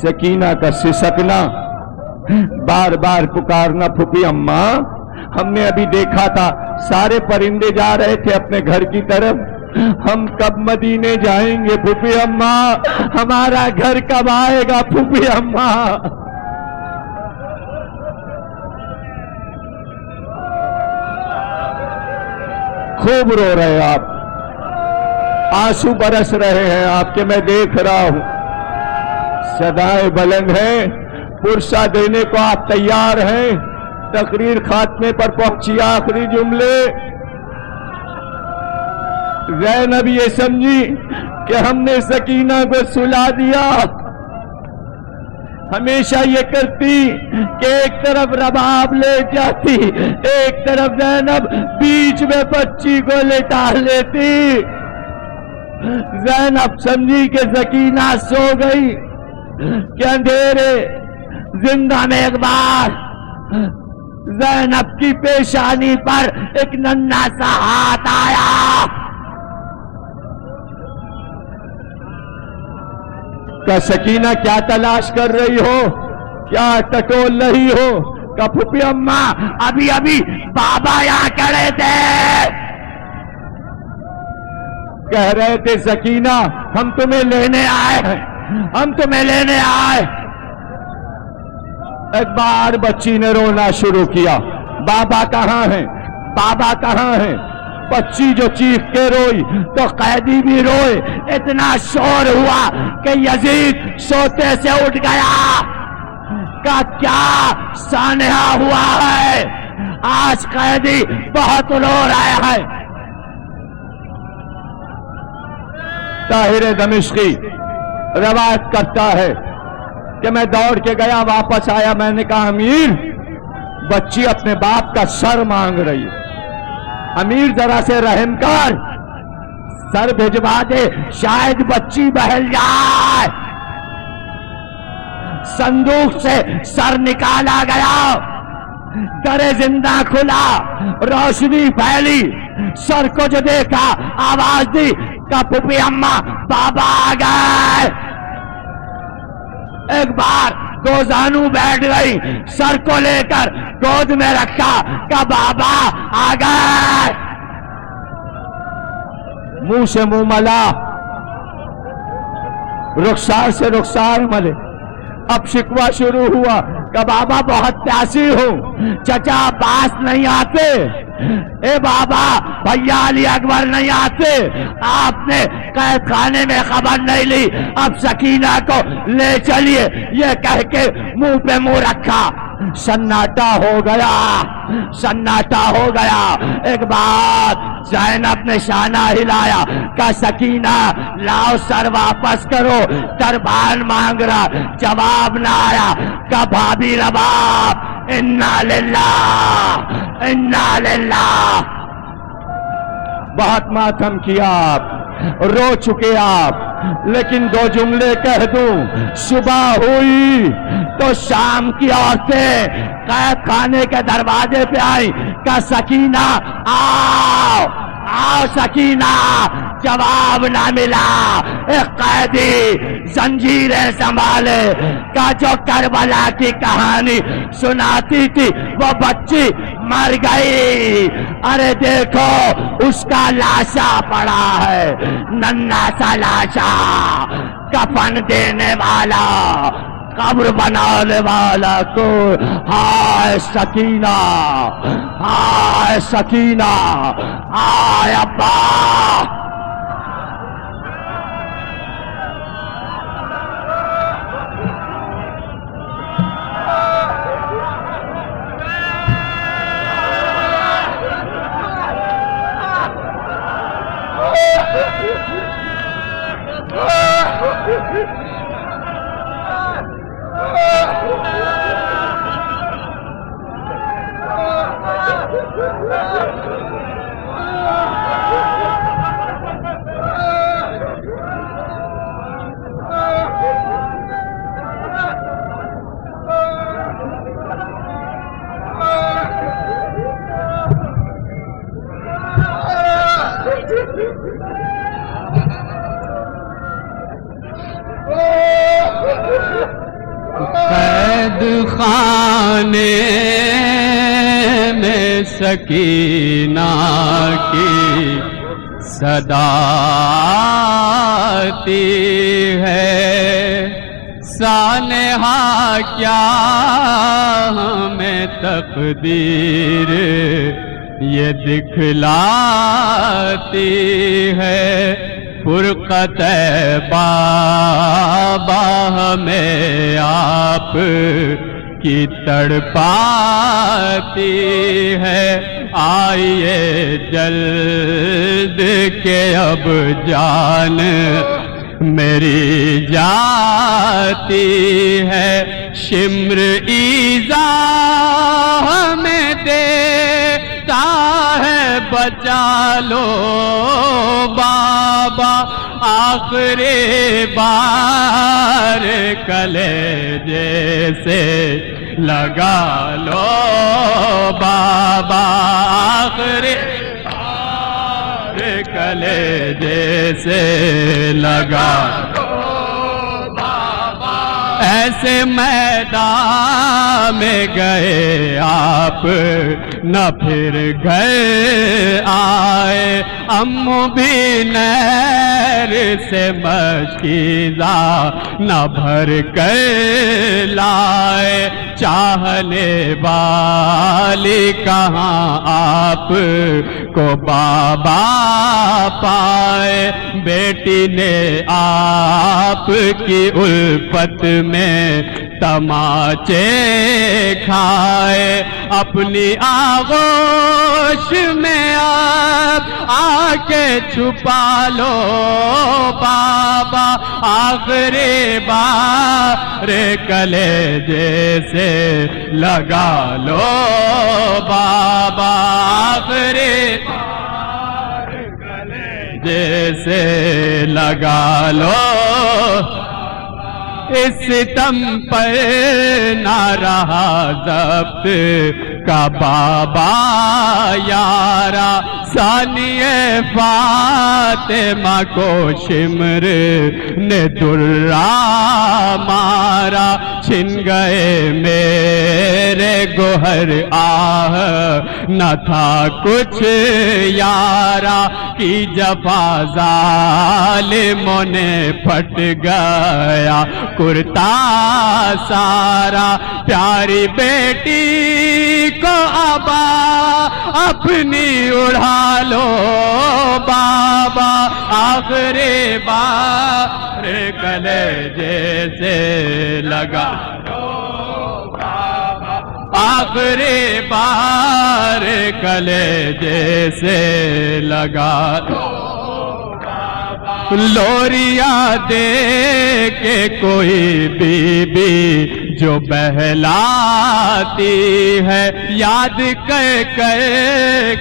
سکینہ کا سسکنا، بار بار پکارنا، پھوپھی اماں ہم نے ابھی دیکھا تھا سارے پرندے جا رہے تھے اپنے گھر کی طرف، ہم کب مدینے جائیں گے پھوپھی اماں، ہمارا گھر کب آئے گا پھوپھی اماں۔ خوب رو رہے آپ، آنسو برس رہے ہیں آپ کے، میں دیکھ رہا ہوں، صدائیں بلند ہیں، پرسہ دینے کو آپ تیار ہیں۔ تقریر خاتمے پر پہنچی، آخری جملے، زینب یہ سمجھی کہ ہم نے سکینہ کو سلا دیا۔ ہمیشہ یہ کرتی کہ ایک طرف رباب لے جاتی، ایک طرف زینب بیچ میں بچی کو لٹا لیتی۔ زینب سمجھی کہ سکینہ سو گئی کہ اندھیرے زندہ میں ایک بار زینب کی پیشانی پر ایک ننھا سا ہاتھ آیا کہ سکینہ کیا تلاش کر رہی ہو، کیا ٹٹول رہی ہو؟ کہ پھوپھی اماں ابھی ابھی بابا یہاں کھڑے تھے، کہہ رہے تھے سکینہ ہم تمہیں لینے آئے ہیں، ہم تمہیں لینے آئے۔ ایک بار بچی نے رونا شروع کیا، بابا کہاں ہیں، بابا کہاں ہیں؟ بچی جو چیخ کے روئی تو قیدی بھی روئے، اتنا شور ہوا کہ یزید سوتے سے اٹھ گیا کہ کیا سانحہ ہوا ہے، آج قیدی بہت رو رہے ہیں۔ طاہر دمشقی روایت کرتا ہے کہ میں دوڑ کے گیا، واپس آیا، میں نے کہا امیر بچی اپنے باپ کا سر مانگ رہی، امیر ذرا سے رحم کر، سر بھجوا دے، شاید بچی بہل جائے۔ صندوق سے سر نکالا گیا، در زندہ کھلا، روشنی پھیلی، سر کو جو دیکھا آواز دی کہ پھوپھی اماں بابا آ گئے۔ ایک بار دو زانو بیٹھ گئی، سر کو لے کر گود میں رکھا کہ بابا آ گئے۔ منہ سے منہ ملا، رخسار سے رخسار ملے، اب شکوہ شروع ہوا کہ بابا بہت پیاسی ہوں، چچا عباس نہیں آتے، اے بابا بھیا علی اکبر نہیں آتے، آپ نے قید خانے میں خبر نہیں لی، اب سکینہ کو لے چلیے، یہ کہہ کے منہ پہ منہ رکھا۔ سناٹا ہو گیا، سناٹا ہو گیا۔ ایک بار زینب نے شانہ ہلایا کہ سکینہ لاؤ سر واپس کرو، دربان مانگ رہا، جواب نہ آیا کہ بھابھی رباب انا للہ انا للہ. بہت ماتم کیا آپ، رو چکے آپ، لیکن دو جملے کہہ دوں. صبح ہوئی تو شام کی عورتیں قید خانے کے دروازے پہ آئی کہ سکینہ آؤ آؤ سکینہ. جواب نہ ملا. ایک قیدی زنجیریں سنبھالے کا جو کربلا کی کہانی سناتی تھی وہ بچی مر گئی. ارے دیکھو اس کا لاشا پڑا ہے، ننھا سا لاشا، کفن دینے والا، قبر بنانے والا کو. ہائے سکینہ، ہائے سکینہ، ہائے ابا. قید خانے میں سکینہ کی صدا آتی ہے. سانحہ کیا ہمیں تقدیر یہ دکھلاتی ہے. فرقت بابا ہمیں آپ کی تڑپاتی ہے. آئیے جلد کے اب جان میری جاتی ہے. شمر ایزا ہمیں دیتا ہے بچا لو بابا. آخری بار کلیجے سے لگا لو بابا. آخری بار کلیجے سے لگا لو بابا. ایسے میدان میں گئے آپ نہ پھر گھر آئے. امو بھی نہر سے مشکیزہ نہ بھر کر لائے. چاہنے والی کہاں آپ کو بابا پائے. بیٹی نے آپ کی الفت میں تماچے کھائے. اپنی آغوش میں آپ آ کے چھپا لو بابا. آخری بار کلیجے سے لگا لو بابا. آخری بار کلیجے سے لگا لو. اس ستم پر نہ رہا ضبط کا بابا یارا. ثانیہ فاطمہ کو شمر نے درا مارا. چھن گئے میرے گوہر آہ نہ تھا کچھ یارا. کی جفا ظالموں نے پھٹ گیا کرتا سارا. پیاری بیٹی کو ابا اپنی اڑا لو بابا. آخری بار کلیجے سے لگا لو بابا. آخری بار کلیجے سے لگا لو. لوریاں دے کے کوئی بی بی جو بہلاتی ہے یاد کر کر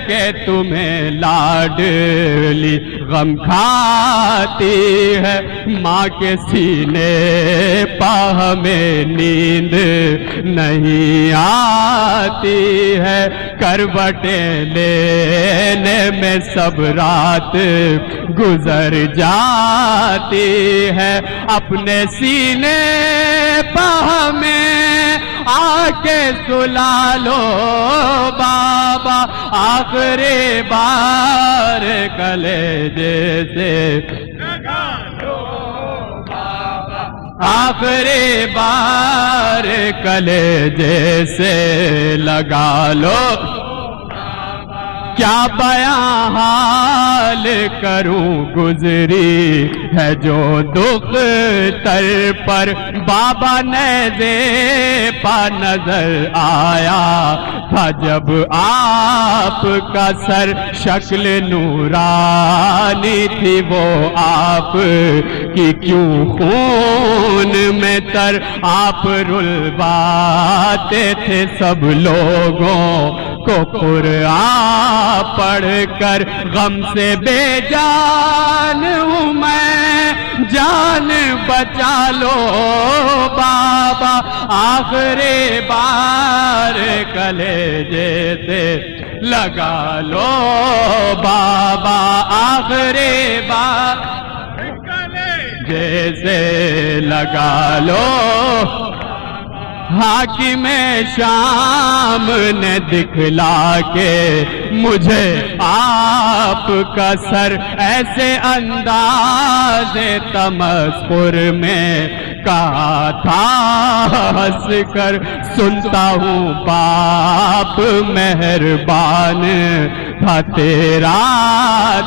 کے تمہیں لاڈلی غم کھاتی ہے ماں کے سینے پا ہمیں نیند نہیں آتی ہے کروٹیں لینے میں سب رات گزر جاتی ہے اپنے سینے پا ہمیں آ کے سلا لو بابا آخری بار کلیجے سے آخری بار کلیجے سے لگا لو کیا بیان حال کروں گزری ہے جو دکھ تر پر بابا نے پا نظر آیا تھا جب آپ کا سر شکل نورانی تھی وہ آپ کی کیوں خون میں تر آپ رلواتے تھے سب لوگوں کو قرآن پڑھ کر غم سے بے جان ہوں میں جان بچا لو بابا آخری بار کلیجے سے لگا لو بابا آخری بار جیسے لگا لو حاکم شام نے دکھلا کے مجھے آپ کا سر ایسے انداز تمسخر میں کہا تھا ہنس کر سنتا ہوں باپ مہربان تھا تیرا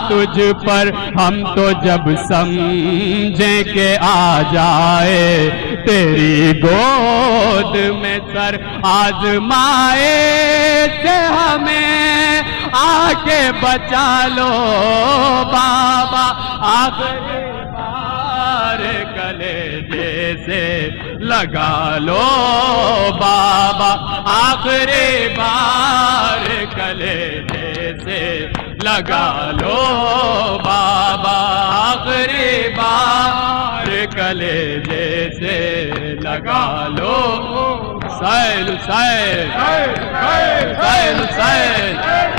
تجھ پر ہم تو جب سمجھیں کہ آ جائے تیری گود میں سر آزمائے سے ہمیں آ کے بچا لو بابا آخری بار کلیجے سے لگا لو بابا آخری بار کلیجے سے لگا لو بابا آخری بار کلیجے سے لگا لو سیل سیل سیل سیل